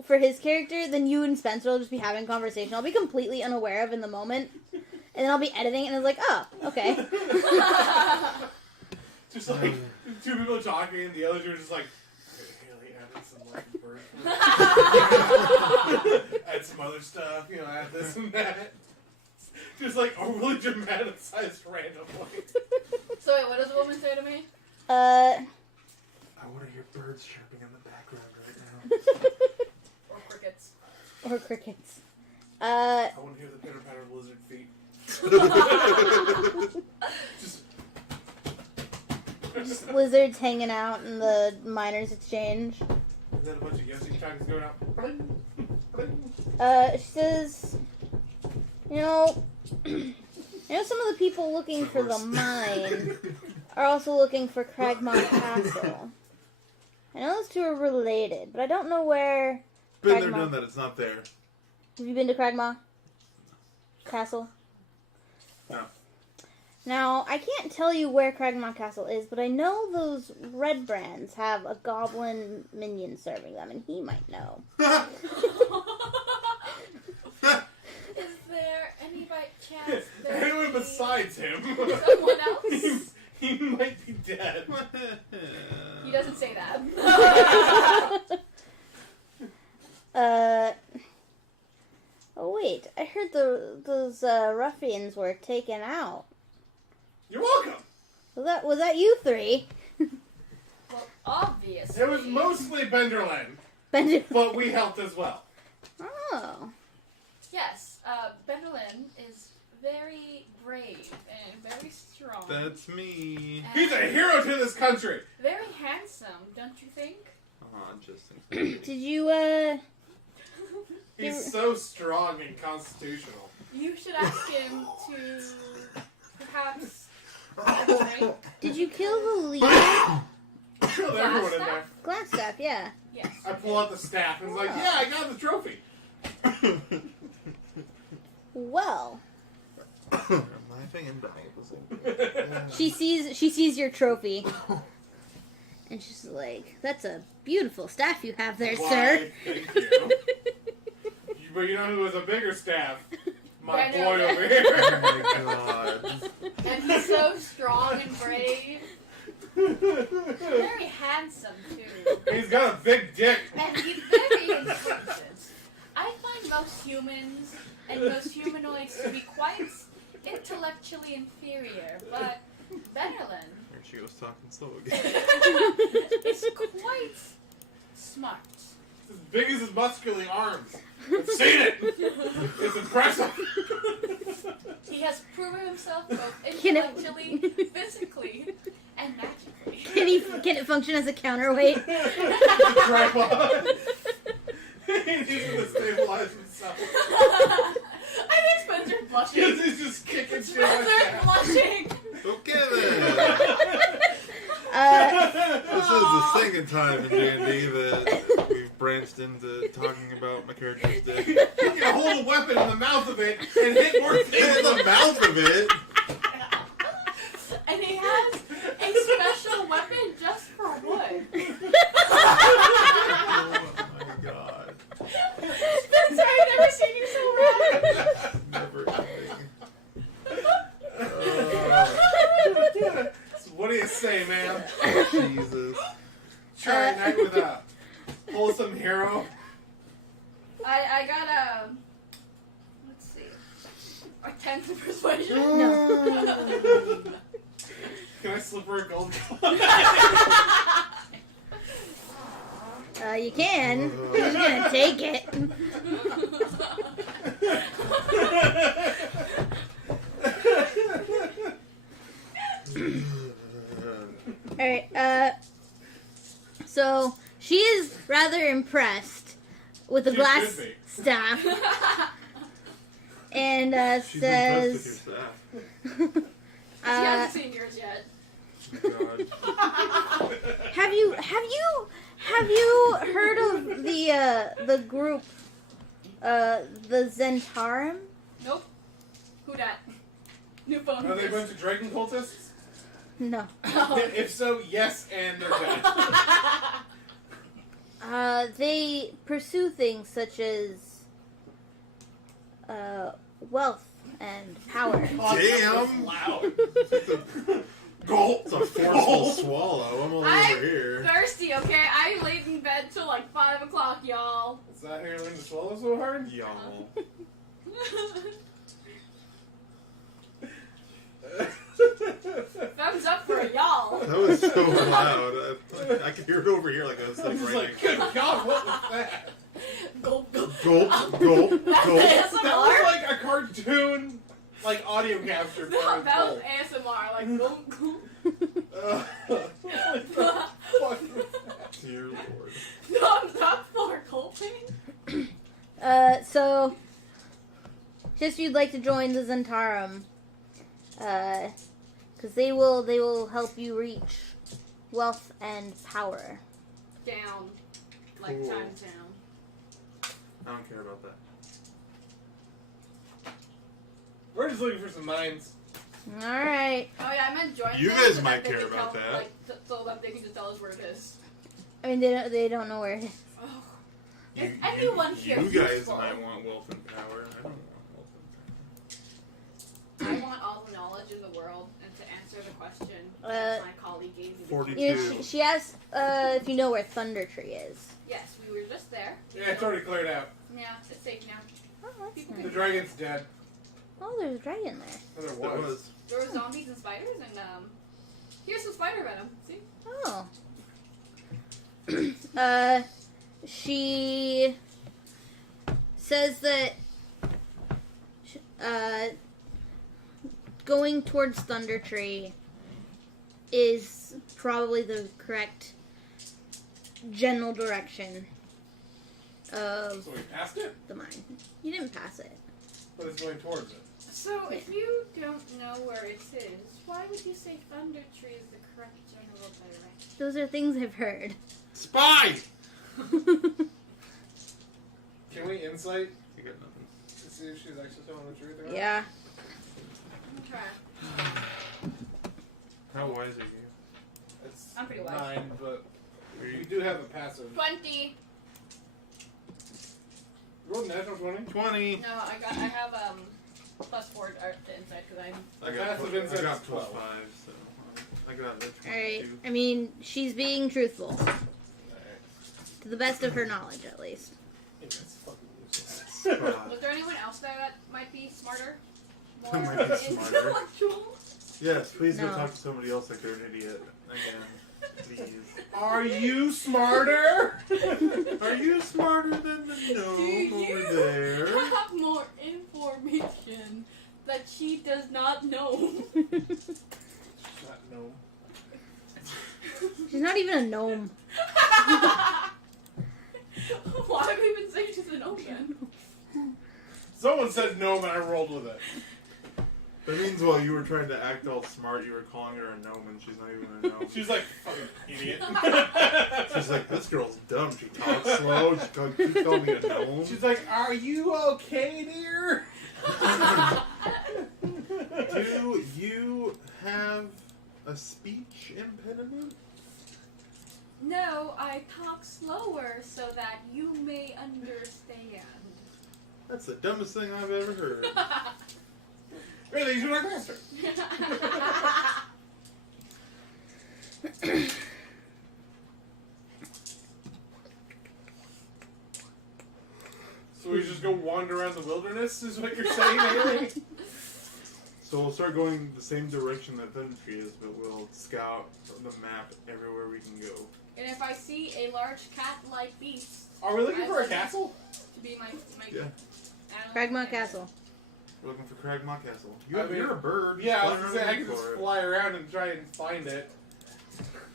for his character, then you and Spencer will just be having conversation. I'll be completely unaware of in the moment, and then I'll be editing, and it's like, oh, okay. Just like two people talking, and the other two are just like, Haley added some like birth. Add some other stuff, you know, add this and that. Just like overly dramatized randomly. So wait, what does the woman say to me? I want to hear birds chirping in the background right now. Or crickets. Or crickets. I want to hear the pitter patter of lizard feet. just Lizards hanging out in the miners' exchange. and then a bunch of Yoshi chunks going out. She says, you know, some of the people looking for the mine are also looking for Cragmont Castle. I know those two are related, but I don't know where. Been there, Cragmaw. done that. It's not there. Have you been to Cragmont Castle? No. Now, I can't tell you where Cragmont Castle is, but I know those red brands have a goblin minion serving them, and he might know. Is there any by chance? Anyone besides him? Someone else? He might be dead. He doesn't say that. Oh wait, I heard those ruffians were taken out. You're welcome. Was that you three? Well, obviously. It was mostly Benderland, Benjamin. but we helped as well. Oh. Yes, Benderlin is very brave and very strong. That's me. and He's a hero to this country. very handsome, don't you think? Just Did you He's so strong and constitutional. You should ask him to perhaps. did you kill the leader? Killed everyone in there. Glassstaff, yeah. Yes. I pull out the staff and it's like, yeah, I got the trophy. Well, I'm laughing and dying at the same time. she sees your trophy, and she's like, "That's a beautiful staff you have there, Why, sir." thank you. But you know who has a bigger staff? My boy over here. Oh my god. And he's so strong and brave. Very handsome, too. He's got a big dick. And he's very intelligent. I find most humans and most humanoids to be quite intellectually inferior, but Benderlin There she goes talking slow again. is quite smart. It's as big as his muscular arms. I've seen it. It's impressive. He has proven himself both Can it- intellectually, physically, and magically. Can it function as a counterweight? The tripod. He needs to stabilize himself. I think Spencer's blushing. He's just kicking shit like Spencer's that. blushing. Okay then. This is the Aw. second time in D&D that we've branched into talking about my character's dick. He can hold a weapon in the mouth of it and hit more things In the mouth of it. And he has a special weapon just for wood. Oh my god. Spencer, I've never seen you so red. Never ending. So what do you say, man? Jesus. Try a night with a wholesome hero. I got a. Let's see. A 10th in persuasion. No. Can I slip her a gold You can. Who's gonna take it? Alright, so she is rather impressed with the She glass should be. staff and She's impressed with says, your staff. She hasn't seen yours yet. God. have you heard of the group, the Zentarum? Nope. Who dat? New phone. Are they a bunch of dragon cultists? No. If so, yes, and they're dead. They pursue things such as wealth and power. Damn. Loud. Gulp. It's a forceful swallow. I'm all I'm over here. thirsty, okay? I laid in bed till like 5 o'clock, y'all. Is that how you're learning to swallow so hard? Y'all. Thumbs up for y'all. That was so loud. I could hear it over here like I was I was like just right like, good God, what was that? Gulp, gulp. Gulp, gulp, That's gulp. That was ASMR. like a cartoon, like audio capture. No, that was ASMR. Like, gulp, gulp. What the fuck was that? Dear Lord. Thumbs up for gulping. So just if you'd like to join the Zentarum, because they will help you reach wealth and power. Down. Like, Cool. times down. I don't care about that. We're just looking for some mines. All right. Oh yeah, I meant join You them guys so might that they care can about tell, that. Like, so that they can just tell us where it is. I mean, they don't know where it is. Oh. Is anyone here You guys useful? might want wealth and power. I don't want wealth and I want all the knowledge in the world and to answer the question Uh, that my colleague gave me. 42. You know, she asked if you know where Thundertree is. Yes, we were just there. Yeah, it's already cleared out. Yeah, it's safe now. Oh, that's People The nice. dragon's dead. Oh, there's a dragon there. Oh, there power. It was. was. There were zombies and spiders, and here's some spider venom. See? Oh. She says that going towards Thundertree is probably the correct general direction of So we passed it, the mine. You didn't pass it. but it's going towards it. So, if you don't know where it is, why would you say Thundertree is the correct general direction? Those are things I've heard. Spy! Can we insight You got nothing. to see if she's actually telling the truth? Or not? Yeah. Okay. How wise are you? It's I'm pretty wise. 9, but Are we you do have a passive. 20. You rolled a natural 20? 20. No, I have +4 to insight because I'm. I got, Passive I insight got is plus 12. 5, so I got that 22. Alright. I mean, she's being truthful. Alright. To the best of her knowledge, at least. Yeah, that's fucking useless. Was there anyone else there that might be smarter? Who might be smarter? intellectual? Yes, please No. go talk to somebody else like they're an idiot. Again. Please. Are you smarter? Are you smarter than the Do gnome over you there? have more information that she does not know? Not no. She's not even a gnome. Why have we been saying she's an open? Someone said no, but I rolled with it. That means while you were trying to act all smart, you were calling her a gnome, and she's not even a gnome. She's like, fucking idiot. She's like, this girl's dumb. She talks slow. She called me a gnome. She's like, are you okay, dear? Do you have a speech impediment? No, I talk slower so that you may understand. That's the dumbest thing I've ever heard. Really, you should work faster. So we just go wander around the wilderness, is what you're saying, Haley? So we'll start going the same direction that Thundertree is, but we'll scout the map everywhere we can go. And if I see a large cat-like beast Are we looking for a castle? to be my Yeah. animal Cragmont companion. Castle. We're looking for Cragmont Castle. I mean, You're a bird. Yeah, I Fly was gonna around say, I and could look just for it. fly around and try and find it.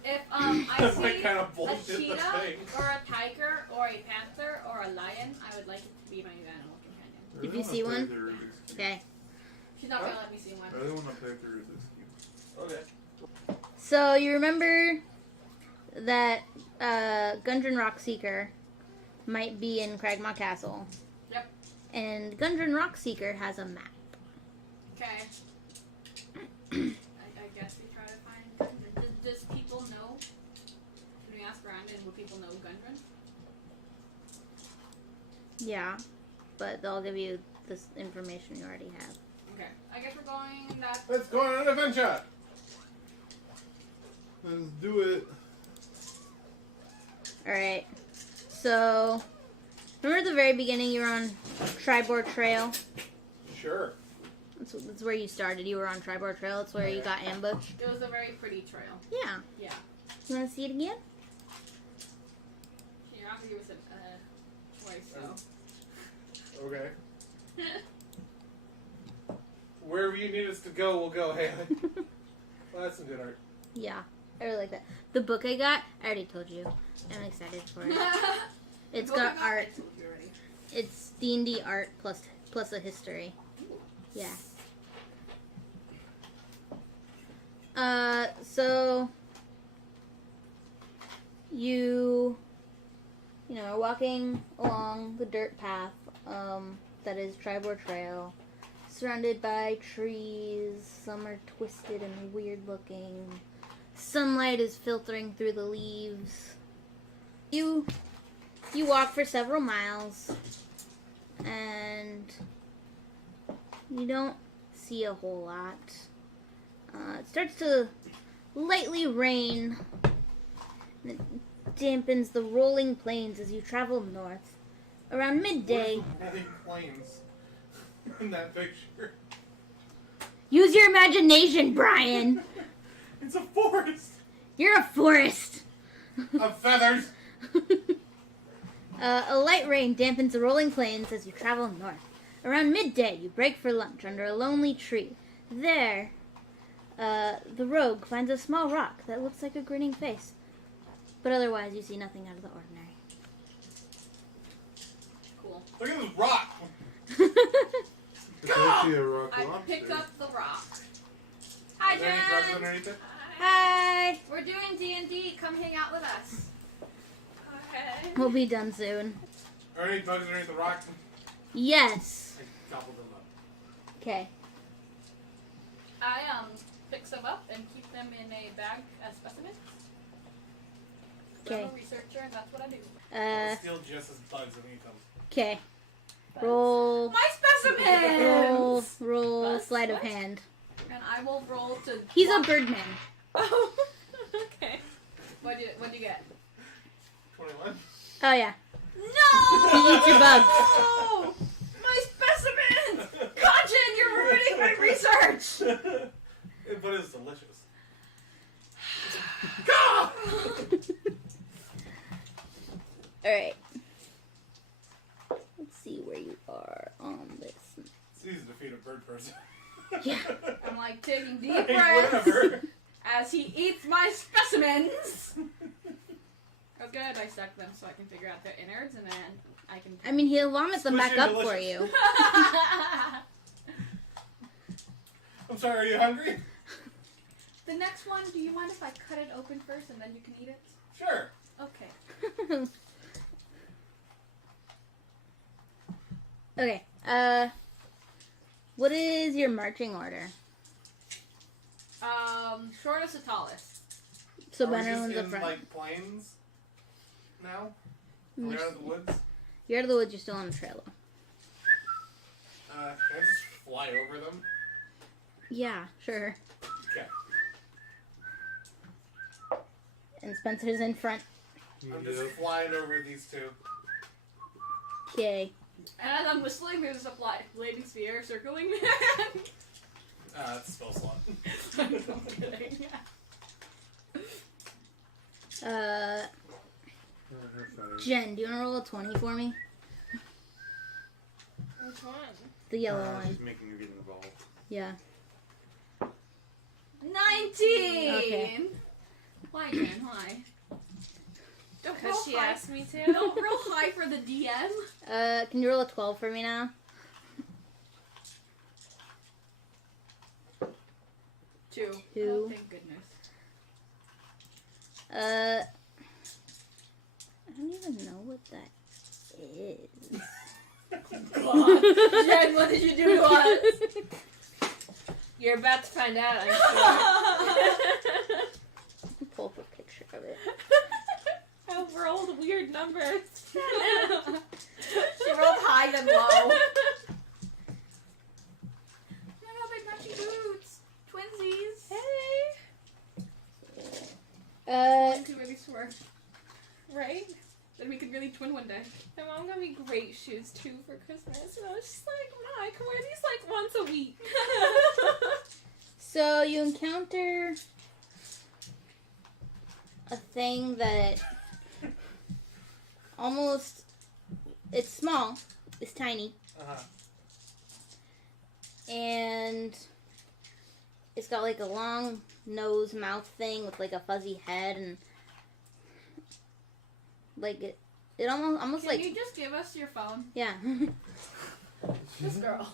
If I That see might kind of a bullshit the cheetah thing. or a tiger or a panther or a lion, I would like it to be my animal companion. I really If you wanna see play one? the Rubik's Cube. Okay. She's not Huh? gonna let me see one. I really want to play the Rubik's Cube. Okay. So you remember that Gundren Rockseeker might be in Cragmaw Castle. Yep. And Gundren Rockseeker has a map. Okay. I guess we try to find Gundren. Does people know? Can we ask Brandon? Would people know Gundren? Yeah, but they'll give you this information you already have. Okay. I guess we're going in that. Let's go on an adventure! Let's do it. Alright. So, remember at the very beginning you were on Tribord Trail? Sure. That's where you started. You were on Tribord Trail. That's where you got ambushed. It was a very pretty trail. Yeah. Yeah. You want to see it again? You're not gonna give us a choice, so. Okay. Wherever you need us to go, we'll go, Haley. Well, that's some good art. Yeah. I really like that. The book I got, I already told you. I'm excited for it. It's got art. I told you already. It's D&D art plus a history. Yeah. So you know, are walking along the dirt path that is Tribord Trail. surrounded by trees. Some are twisted and weird looking. Sunlight is filtering through the leaves. You walk for several miles, and you don't see a whole lot. It starts to lightly rain, and it dampens the rolling plains as you travel north. Around midday... Rolling plains in that picture. Use your imagination, Brian! It's a forest You're a forest! of feathers. A light rain dampens the rolling plains as you travel north. Around midday, you break for lunch under a lonely tree. There, the rogue finds a small rock that looks like a grinning face. But otherwise, you see nothing out of the ordinary. Cool. Look at this rock. It's actually a rock I lobster. pick up the rock. Hi, Are there any drugs Jen. underneath it? Hi! We're doing D&D. Come hang out with us. Okay. We'll be done soon. Are there any bugs underneath the rock? Yes. I gobbled them up. Okay. I pick some up and keep them in a bag as specimens. Okay. I'm a researcher, and that's what I do. I'll steal Jess's bugs and eat them. Okay. Roll. My specimens. Roll. Buzz, Sleight of what? hand. And I will roll to. He's a walk- birdman. Oh. Okay. What do you get? 21. Oh yeah. No! He eats your bugs. No! My specimens! Kajin, you're ruining my research! But it's delicious. Go! Alright. Let's see where you are on this. It's easy to defeat a bird person. Yeah. I'm like taking deep Hey, breaths whatever. as he eats my specimens. I was gonna dissect them so I can figure out their innards and then I can. I mean, he'll vomit them back Squishy up delicious. for you. I'm sorry, are you hungry? The next one, do you mind if I cut it open first and then you can eat it? Sure. Okay. Okay. What is your marching order? Shortest to tallest. So Are we Benno just in the in, front. like, plains now? Mm, We're out of the woods? You're out of the woods, you're still on the trail. Can I just fly over them? Yeah, sure. Okay. And Spencer's in front. I'm just flying over these two. Okay. And as I'm whistling, there's a blading sphere circling me. That's a spell slot. I'm kidding. Jen, do you want to roll a 20 for me? Which one? The yellow one. She's making you get involved. Yeah. 19! Okay. Why, Jen? Why? Don't roll Because she high. asked me to. Don't roll high for the DM. Can you roll a 12 for me now? 2. 2. Oh, thank goodness. I don't even know what that is. God. Jen, what did you do to us? You're about to find out, I'm sure. Pull up a picture of it. I rolled weird numbers. She rolled high then low. No, big matchy boots. Twinsies. Hey! To really swear. Right? Then we could really twin one day. My mom got me great shoes too for Christmas, and I was just like, Ma, I can wear these like once a week. So you encounter a thing that almost, it's small, it's tiny, Uh-huh. and it's got like a long nose mouth thing with like a fuzzy head, and like it almost Can like, you just give us your phone? yeah. This girl.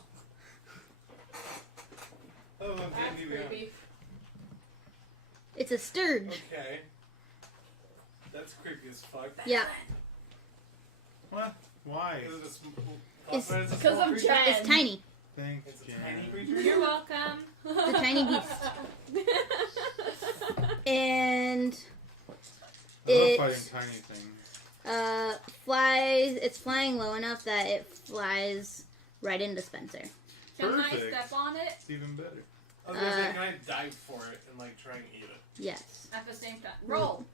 Oh, That's D&D, yeah. creepy. It's a sturge. Okay. That's creepy as fuck. Yeah. What? Why? Is it a It's a because small of creature? Jen. It's tiny. Thanks, It's a Jen. tiny creature. You're welcome. The tiny beast. And I love it fighting tiny things. flies. It's flying low enough that it flies right into Spencer. Can I Perfect. step on it It's even better. I was gonna say, can I dive for it and like try and eat it? Yes. at the same time? Roll.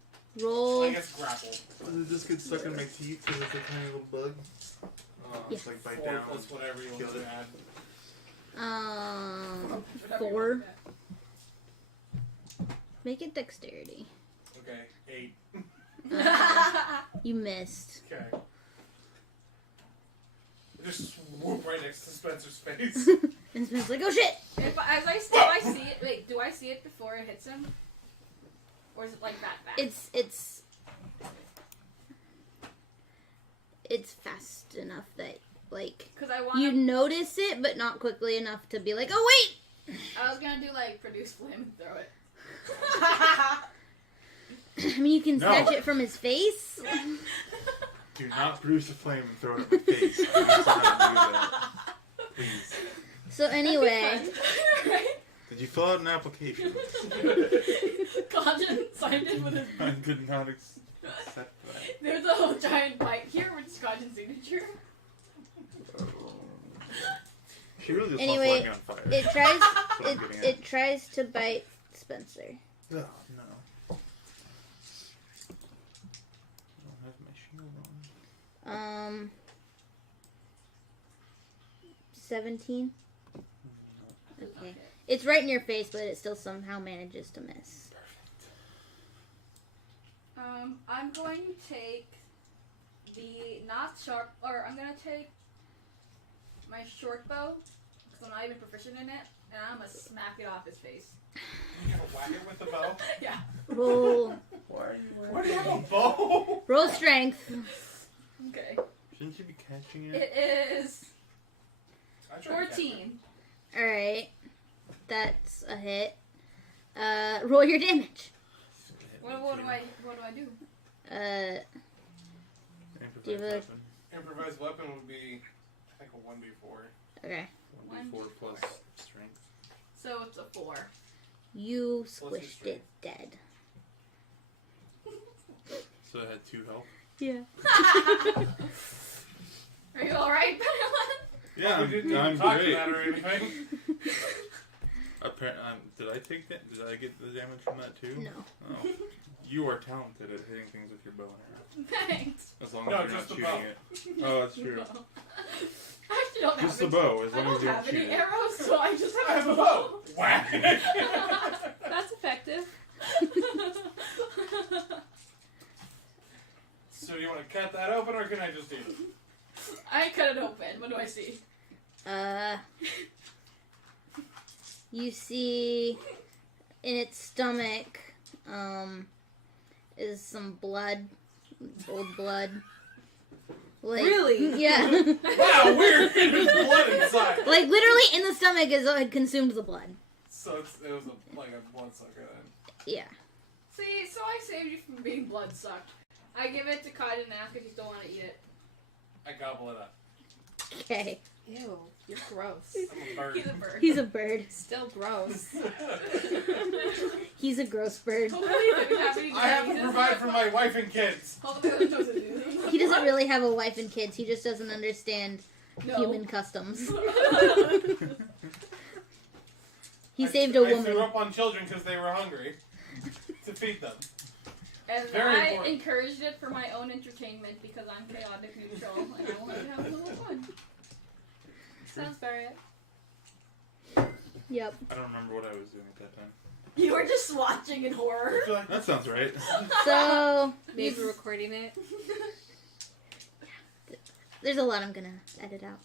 Roll. I guess grapple. Does it just get stuck in my teeth because it's a tiny little bug? It's like bite down. Plus whatever you want Kill to it. add. Whatever you 4. want Make it dexterity. Okay, 8. You missed. Okay. Just swoop right next to Spencer's face. And Spencer's like, oh shit! If I see it, wait, do I see it before it hits him? Or is it like that fast? It's fast enough that, like, Because I want you notice it, but not quickly enough to be like, oh wait! I was gonna do like produce flame and throw it. I mean, you can No. snatch it from his face. Do not produce a flame and throw it at my face. Please do not do that. Please. So anyway, Did you fill out an application? Caution signed in with his. I could not accept that. There's a whole giant bite here with Caution's signature. She really just Anyway, wants to light me on fire. it tries That's what I'm getting at. it tries to bite Spencer. Oh, no. I don't have my shield on. 17. No. Okay. It's right in your face, but it still somehow manages to miss. I'm going to take the not sharp, or I'm gonna take my short bow because I'm not even proficient in it, and I'm gonna smack it off his face. You gonna whack it with the bow? Yeah. Roll Why do you have a bow? roll strength. Okay. Shouldn't you be catching it? It is I tried to catch it. 14. All right, that's a hit. Roll your damage. What do I do? Do you have a- weapon. Improvised weapon would be, I think, a 1d4. Okay, 1d4 plus strength. So it's a 4. you your squished strength? it dead. So it had 2 health? Yeah. Are you alright, Madeline? Yeah, We didn't even I'm talk great. about it or anything. Did I take that? Did I get the damage from that too? No. Oh. You are talented at hitting things with your bow and arrow. Thanks. As long No, as you're not just the shooting bow. it. Oh, that's true. No. I actually don't Just have the bow, as I long as don't you have don't shoot any it. arrows, so I just I have have a bow. Whack it. That's effective. So you want to cut that open, or can I just eat it? I cut it open. What do I see? You see in its stomach, is some blood, old blood. Like, Really? Yeah. Wow, weird. There's blood inside. Like literally in the stomach is what had consumed the blood. So it was like a bloodsucker then. Yeah. See, so I saved you from being blood sucked. I give it to Kaiden and ask if you still want to eat it. I gobble it up. Okay. Ew, you're gross. I'm a bird. He's a bird. He's a bird. Still gross. He's a gross bird. Hopefully he doesn't have any I have to diseases. provide for my wife and kids. Hopefully he doesn't do this. He doesn't really have a wife and kids. He just doesn't understand No. human customs. He I saved a I threw woman. up on children because they were hungry to feed them. And Very I important. encouraged it for my own entertainment because I'm chaotic neutral and I want to have a little fun. Sounds very it. Yep. I don't remember what I was doing at that time. You were just watching in I horror. feel like That sounds right. So Maybe recording it. there's a lot I'm gonna edit out.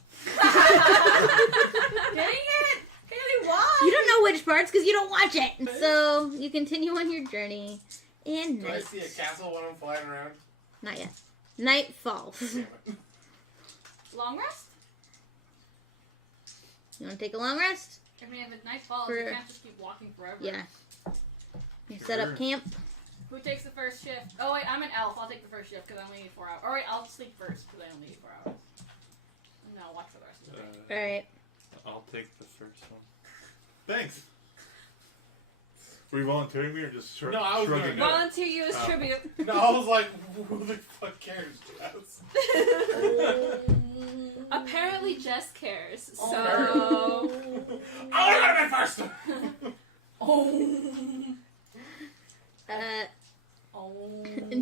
Dang it! Haley, why? You don't know which parts because you don't watch it. So you continue on your journey, and Do I night. see a castle when I'm flying around? Not yet. Night falls. Damn it. Long rest? You want to take a long rest? I mean, if it's night falls, For- you can't just keep walking forever. Yeah. You set up Sure. camp. Who takes the first shift? Oh wait, I'm an elf. I'll take the first shift because I only need 4 hours. Alright, I'll sleep first because I only need 4 hours. And then I'll watch for the rest of the day. All right. I'll take the first one. Thanks. Were you volunteering me or just No, I was shrugging? gonna- Volunteer you as tribute. No, I was like, who the fuck cares, Jess? Apparently Jess cares, so... I want to first!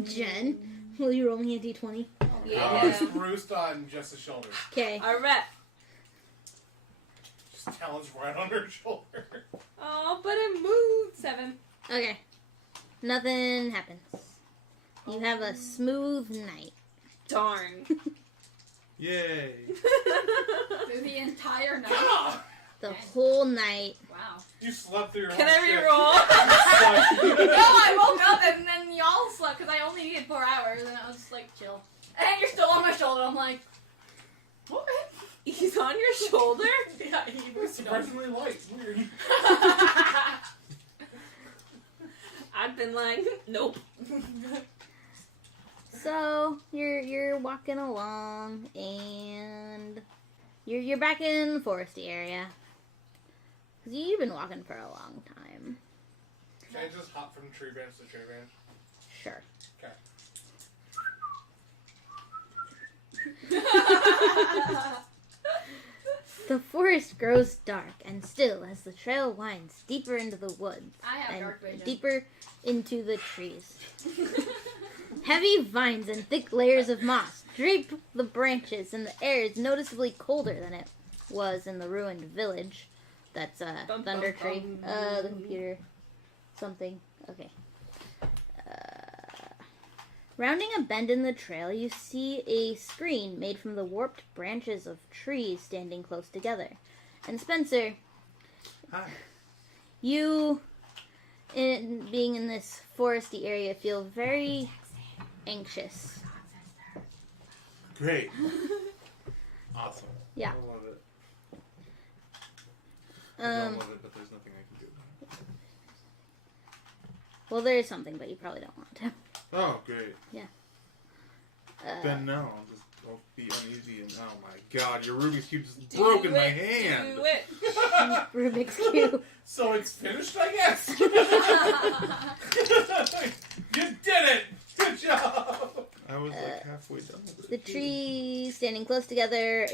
Jen, will you roll me a d20? I Yeah. was bruised on Jess's shoulder. Okay. Alright. Just talons right on her shoulder. Oh, but it moved. 7. Okay. Nothing happens. You have a smooth night. Darn. Yay. Through the entire night. Ah! The whole night. Wow. You slept through your Can own I shit. reroll? No, I woke up and then y'all slept because I only needed 4 hours and I was just like, chill. And you're still on my shoulder. I'm like, what? He's on your shoulder? Yeah, he It's was surprisingly light. Weird. I've been like, nope. So you're walking along and you're back in the foresty area. 'Cause you've been walking for a long time. Can I just hop from tree branch to tree branch? Sure. Okay. The forest grows dark and still as the trail winds deeper into the woods I have and dark vision. deeper into the trees. Heavy vines and thick layers of moss drape the branches, and the air is noticeably colder than it was in the ruined village. That's Bum, bum, Thundertree. bum. The computer. Something. Okay. Rounding a bend in the trail, you see a screen made from the warped branches of trees standing close together. And Spencer, Hi. you, being in this foresty area, feel very anxious. Great. Awesome. Yeah. I love it. I don't Um, love it, but there's nothing I can do about it. well, there is something, but you probably don't want to. Oh, great. Uh, Then no, I'll be uneasy and oh my god, your Rubik's Cube just broke in my hand. Do it. Rubik's Cube. So it's finished, I guess? You did it! Good job! I was like halfway done with it. The trees standing close together,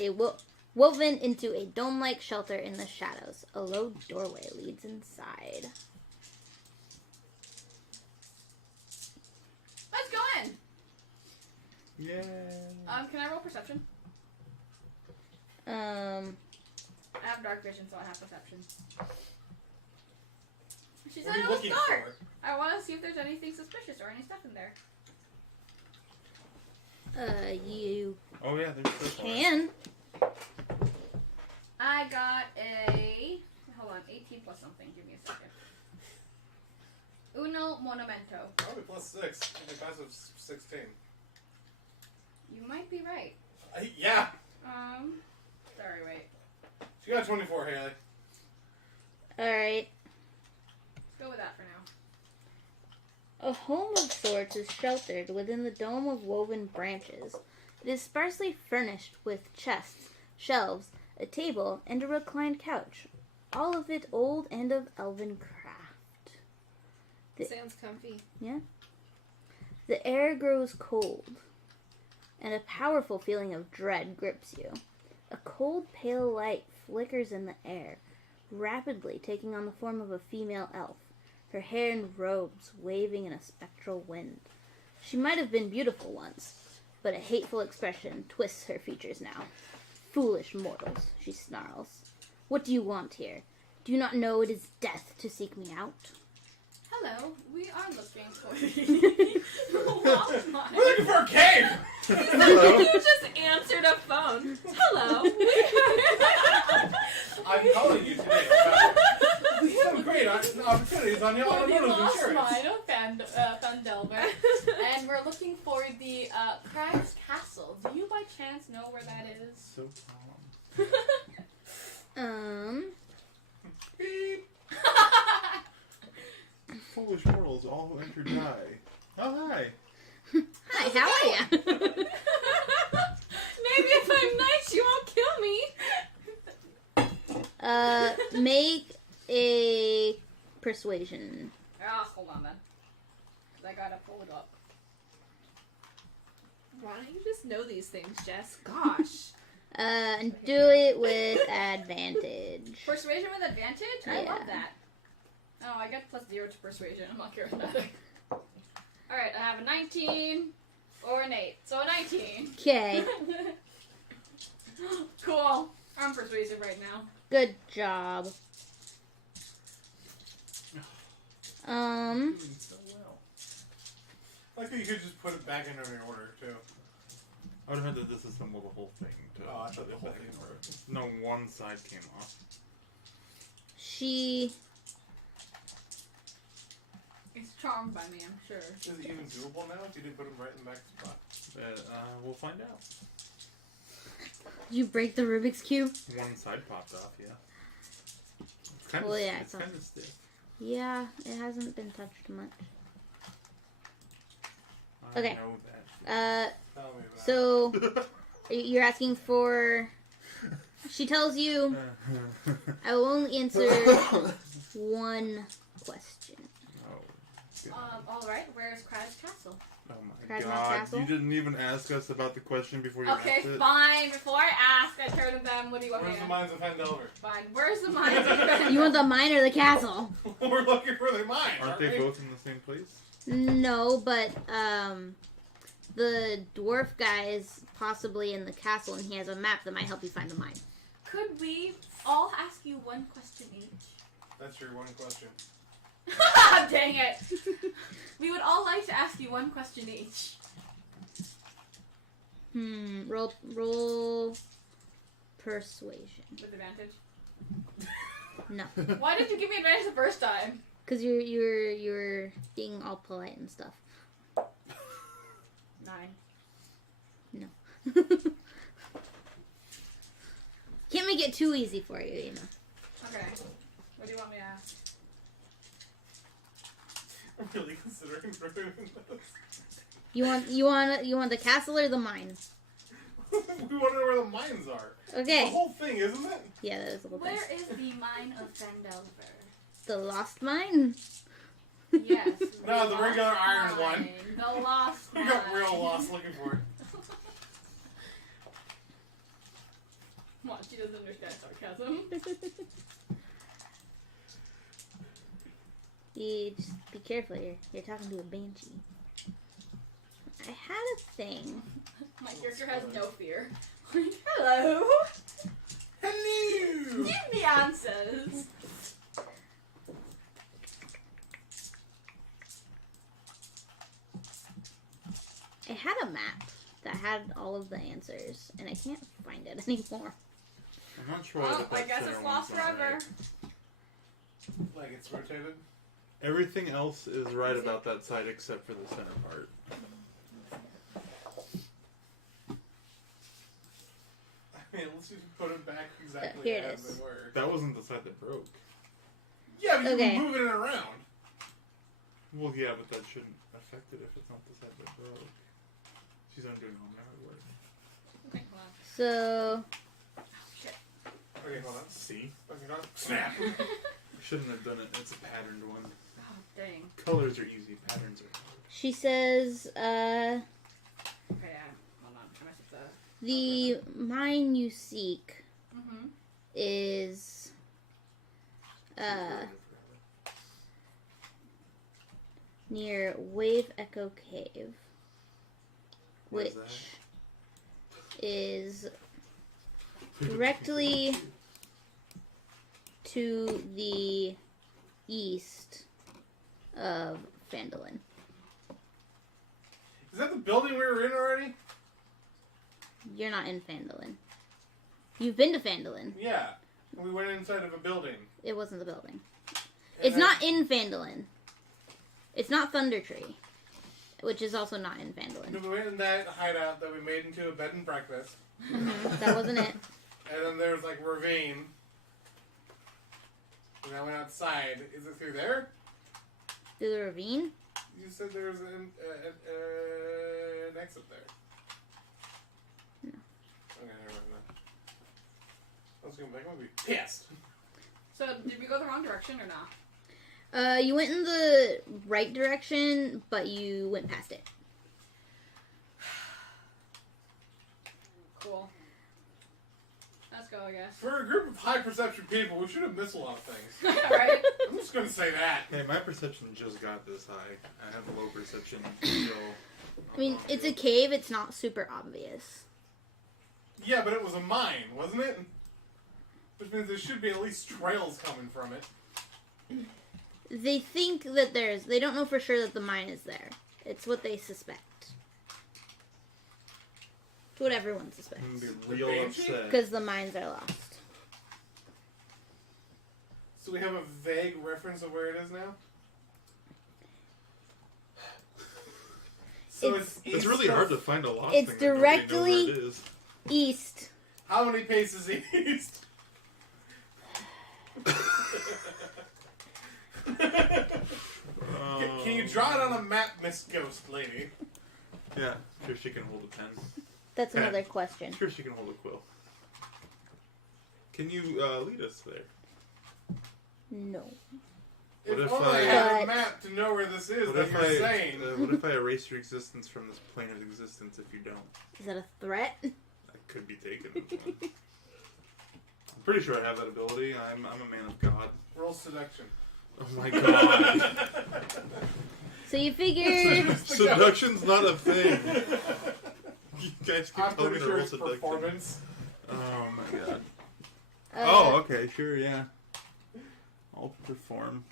woven into a dome-like shelter in the shadows. A low doorway leads inside. Let's go in. Yay. Can I roll perception? I have dark vision, so I have perception. She What said are you it was looking dark. for? I want to see if there's anything suspicious or any stuff in there. You Oh yeah, there's this one. can. I got a... Hold on, 18 plus something. Give me a second. Uno monumento. Probably plus 6. The class of 16. You might be right. Yeah! Sorry, wait. She got 24, Haley. Alright. Let's go with that for now. A home of sorts is sheltered within the dome of woven branches. It is sparsely furnished with chests, shelves, a table, and a reclined couch. All of it old and of elven craft. Sounds comfy. The air grows cold, and a powerful feeling of dread grips you. A cold, pale light flickers in the air, rapidly taking on the form of a female elf, her hair in robes waving in a spectral wind. She might have been beautiful once, but a hateful expression twists her features now. Foolish mortals, she snarls. What do you want here? Do you not know it is death to seek me out? Hello, we are looking for the lost mine. We're looking for a cave! Hello. You just answered a phone. Hello. I'm calling you today about some great opportunities on your For the automotive lost insurance. mine of Phandelver. And we're looking for the Crag's Castle. Do you by chance know where that is? So calm. Beep. Foolish mortals, all who enter die. Oh hi. Hi, how are ya? Maybe if I'm nice, you won't kill me. Make a persuasion. Ah, hold on then. 'Cause I gotta pull it up. Why don't you just know these things, Jess? Gosh. And do it with advantage. Persuasion with advantage? I Yeah. love that. Oh, I get +0 to persuasion. I'm not charismatic. Alright, I have a 19 or an 8. So a 19. Okay, Cool. I'm persuasive right now. good job. Doing so well. Like you could just put it back in any order too. I would have had to disassemble the whole thing to Oh, I put thought the it whole back thing in order. worked. No, one side came off. She It's charmed by me, I'm sure. Is it even doable now if you didn't put them right in the back spot? We'll find out. you break the Rubik's Cube? One side popped off, yeah. It's kind Well, of, yeah, it's it's kind of stiff. Yeah, it hasn't been touched much. I Okay. know that. Tell me about So you're asking for. She tells you, I will only answer one question. Alright, where's Kraz Castle? Oh my Crash Mount god, Castle? you didn't even ask us about the question before you Okay, asked it. fine. Before I ask, I turn to them. What do you want Where's me the to mines of Phandelver? Fine. Where's the mines of Phandelver? You want the mine or the castle? We're looking for the mines, Aren't they both in the same place? No, but the dwarf guy is possibly in the castle, and he has a map that might help you find the mine. Could we all ask you one question each? That's your one question. Dang it! We would all like to ask you one question each. Roll persuasion. With advantage. No, Why did you give me advantage the first time? because you're being all polite and stuff. 9. Can't make it too easy for you, you know. Okay. What do you want me to ask? I'm really considering removing this. You want the castle or the mine? We want to know where the mines are. The Okay. whole thing, isn't it? Yeah, that is the whole thing. Where is the mine of Phandelver? The lost mine? Yes. No, the lost regular iron mine. one. The lost We mine. got real lost looking for it. What? She doesn't understand sarcasm. You just be careful. You're talking to a banshee. I had a thing. My character has no fear. Hello. Hello! Give me answers. I had a map that had all of the answers, and I can't find it anymore. I'm not sure why Well, the I back guess center it's one's lost not forever. right. Like it's rotated? Everything else is right Is it? about that side except for the center part. I mean, let's just put it back exactly Here it as is. they were. That wasn't the side that broke. Yeah, but you Okay. can move it around. Well, yeah, but that shouldn't affect it if it's not the side that broke. She's undoing all memory work. Okay, hold on. So, Okay, hold on. See? Okay, hold on. Snap. I shouldn't have done it. It's a patterned one. Oh, dang. Colors are easy, patterns are hard. she says, Okay, yeah. Hold on. I messed up the mine you seek the... Mm-hmm. is, near Wave Echo Cave, Where's which is directly to the east of Phandelver. Is that the building we were in already? You're not in Phandelver. You've been to Phandelver. Yeah. We went inside of a building. It wasn't the building. And It's then- not in Phandelver. It's not Thundertree, which is also not in No, Phandelver. we went in that hideout that we made into a bed and breakfast. That wasn't it. And then there's like a ravine. And I went outside. Is it through there? Through the ravine? You said there was an exit there. No. Okay, never mind that. I was gonna be pissed. So, did we go the wrong direction or not? You went in the right direction, but you went past it. Cool. Let's go, I guess. For a group of high perception people, we should have missed a lot of things. Right? I'm just gonna say that. Hey, my perception just got this high. I have low perception still. I mean, it's a cave. It's not super obvious. Yeah, but it was a mine, wasn't it? Which means there should be at least trails coming from it. They think that they don't know for sure that the mine is there. It's what they suspect. It's what everyone I'm suspects. gonna be real Banshee? upset. Because the mines are lost. So we have a vague reference of where it is now? So it's It's really hard to find a lost It's thing that nobody knows where directly- it is. East. How many paces east? Can you draw it on a map, Miss Ghost Lady? Yeah, sure she can hold a pen. That's another question. Sure she can hold a quill. Can you lead us there? No. If What if only I I- had a But- map to know where this is, What then if you're I saying. what if I erase your existence from this plane of existence if you don't? Is that a threat? That could be taken. I'm pretty sure I have that ability. I'm a man of God. Roll seduction. Oh my god. So you figure... Seduction's not a thing. You guys keep I'm telling me pretty to sure roll it's seduction. performance. Oh my god. uh, Oh, okay, sure, yeah. I'll perform.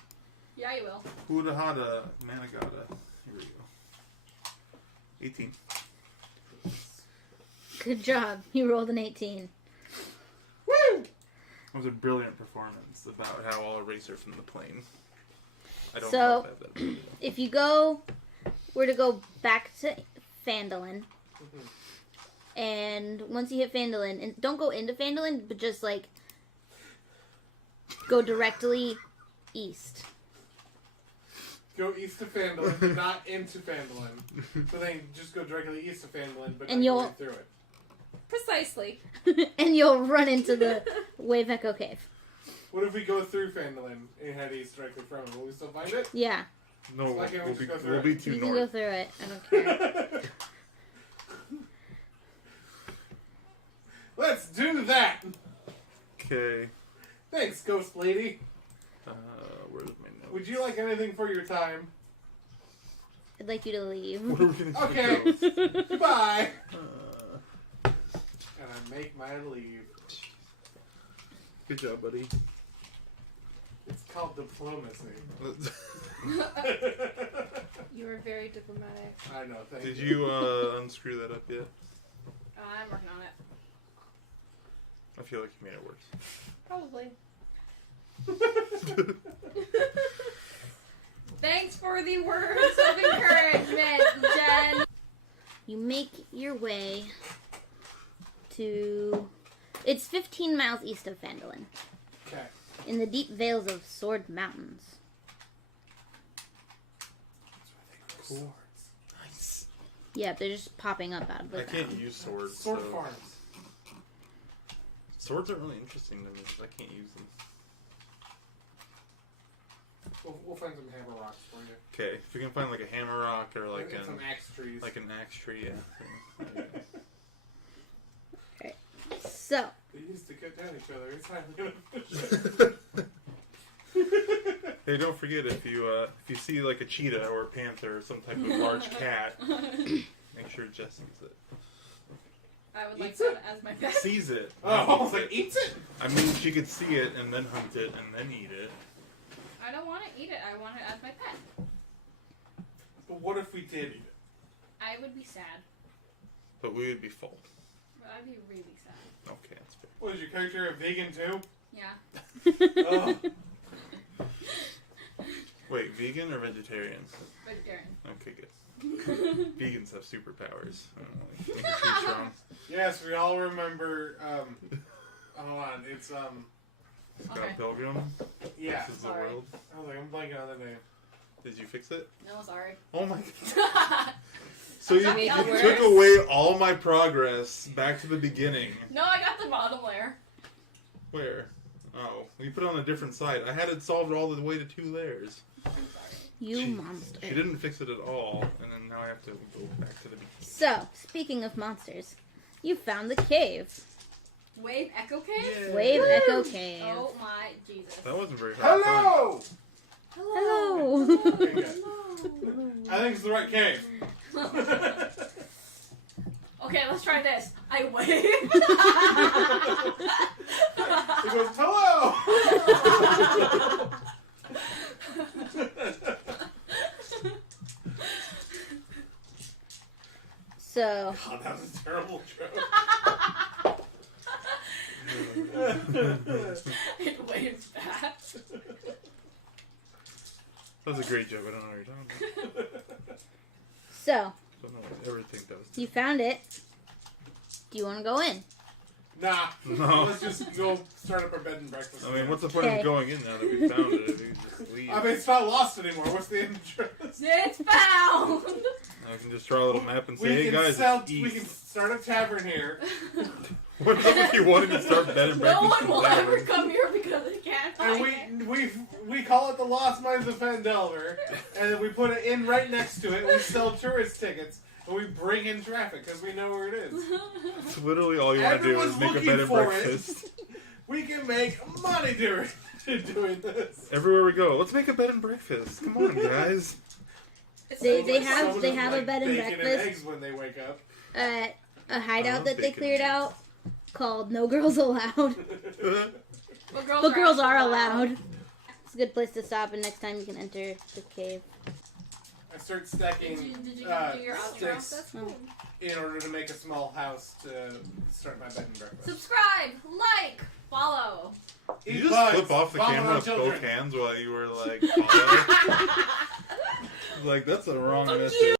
Yeah, you will. Huda Hada, Managata. Here we go. 18. Good job. You rolled an 18. Woo! That was a brilliant performance about how I'll erase her from the plane. I don't So- know if I have that ability. If you were to go back to Phandelver, and once you hit Phandelver, and don't go into Phandelver, but just like go directly east. Go east to Phandelver, but not into Phandelver. So then just go directly east to Phandelver, but And not go you'll- right through it. Precisely. And you'll run into the Wave Echo Cave. What if we go through Phandelver and head east directly from it? Will we still find it? Yeah, No, Why can't we we'll be, just go through we'll it? be too you can go north. through it. I don't care. Let's do that! Okay. Thanks, Ghost Lady. Where's my notes? Would you like anything for your time? I'd like you to leave. What are we gonna Okay. do? Goodbye! Uh, And I make my leave. good job, buddy. It's called diplomacy. You were very diplomatic. I know, thank Did you. you unscrew that up yet? I'm working on it. I feel like you made it worse. Probably. Thanks for the words of encouragement, Jen. You make your way to... It's 15 miles east of Phandelver, Okay. in the deep vales of Sword Mountains. Cool. Nice. Yeah, they're just popping up out of the I can't ground. use swords. Sword so. farms. Swords aren't really interesting to me because I can't use them. We'll find some hammer rocks for you. Okay, if you can find like a hammer rock or like And some axe trees. an axe tree, yeah. So, They used to cut down each other. It's highly inefficient. Hey, don't forget if you see like a cheetah or a panther or some type of large cat, make sure Jess sees it. I would like Eats that as my pet. Sees it. Oh, I was like, eats it? I mean, she could see it and then hunt it and then eat it. I don't want to eat it. I want it as my pet. But what if we did eat it? I would be sad. But we would be full. But I'd be really sad. Okay, that's fair. What, is your character a vegan too? Yeah. Oh. Wait, vegan or vegetarian? Vegetarian. Okay, good. Vegans have superpowers. I don't know, like, make your food strong. Yes, we all remember, hold on, it's, Scott Okay. Pilgrim. yeah. This is the Sorry. world. I was like, I'm blanking on the name. Did you fix it? No, sorry. Oh my god. So you, Made you it worse. took away all my progress back to the beginning. No, I got the bottom layer. Where? Oh, we put it on a different side. I had it solved all the way to 2 layers. You She monster. didn't fix it at all, and then now I have to go back to the beginning. So, speaking of monsters, you found the cave. Wave Echo Cave? Wave Echo Cave. Oh my Jesus. That wasn't very hard. Hello! Hello. There you go. I think it's the right cave. Okay, let's try this. I wave. He goes, hello! So, God, that was a terrible joke. It waves back. That was a great joke. I don't know what you're talking about. so I don't know what I ever think that was. you found it. Do you want to go in? Nah. No. Let's just go start up our bed and breakfast. I mean, what's the point Okay. of going in now that we found it? If we just leave. I mean, it's not lost anymore. What's the interest? It's found. I can just draw a little map and say, hey We guys, can it's we can east. start a tavern here. What if you wanted to start bed and breakfast? No one will in ever town? come here because they can't find And it. we call it the Lost Mines of Phandelver, and then we put an inn right next to it. We sell tourist tickets, and we bring in traffic because we know where it is. It's literally all you want to do is Everyone's make a looking bed and for it. breakfast. We can make money doing this. Everywhere we go, let's make a bed and breakfast. Come on, guys. They Like have someone they with, have like, a bed and bacon breakfast eggs when they wake up. at a hideout love that they bacon cleared and out called No Girls Allowed. But But girls are actually allowed. It's a good place to stop, and next time you can enter the cave. I start stacking Did you do your outro? sticks That's cool. in order to make a small house to start my bed and breakfast. Subscribe, like, follow. You Eat just bugs, flip off the vomit camera on with both children. hands while you were like, like that's a wrong message.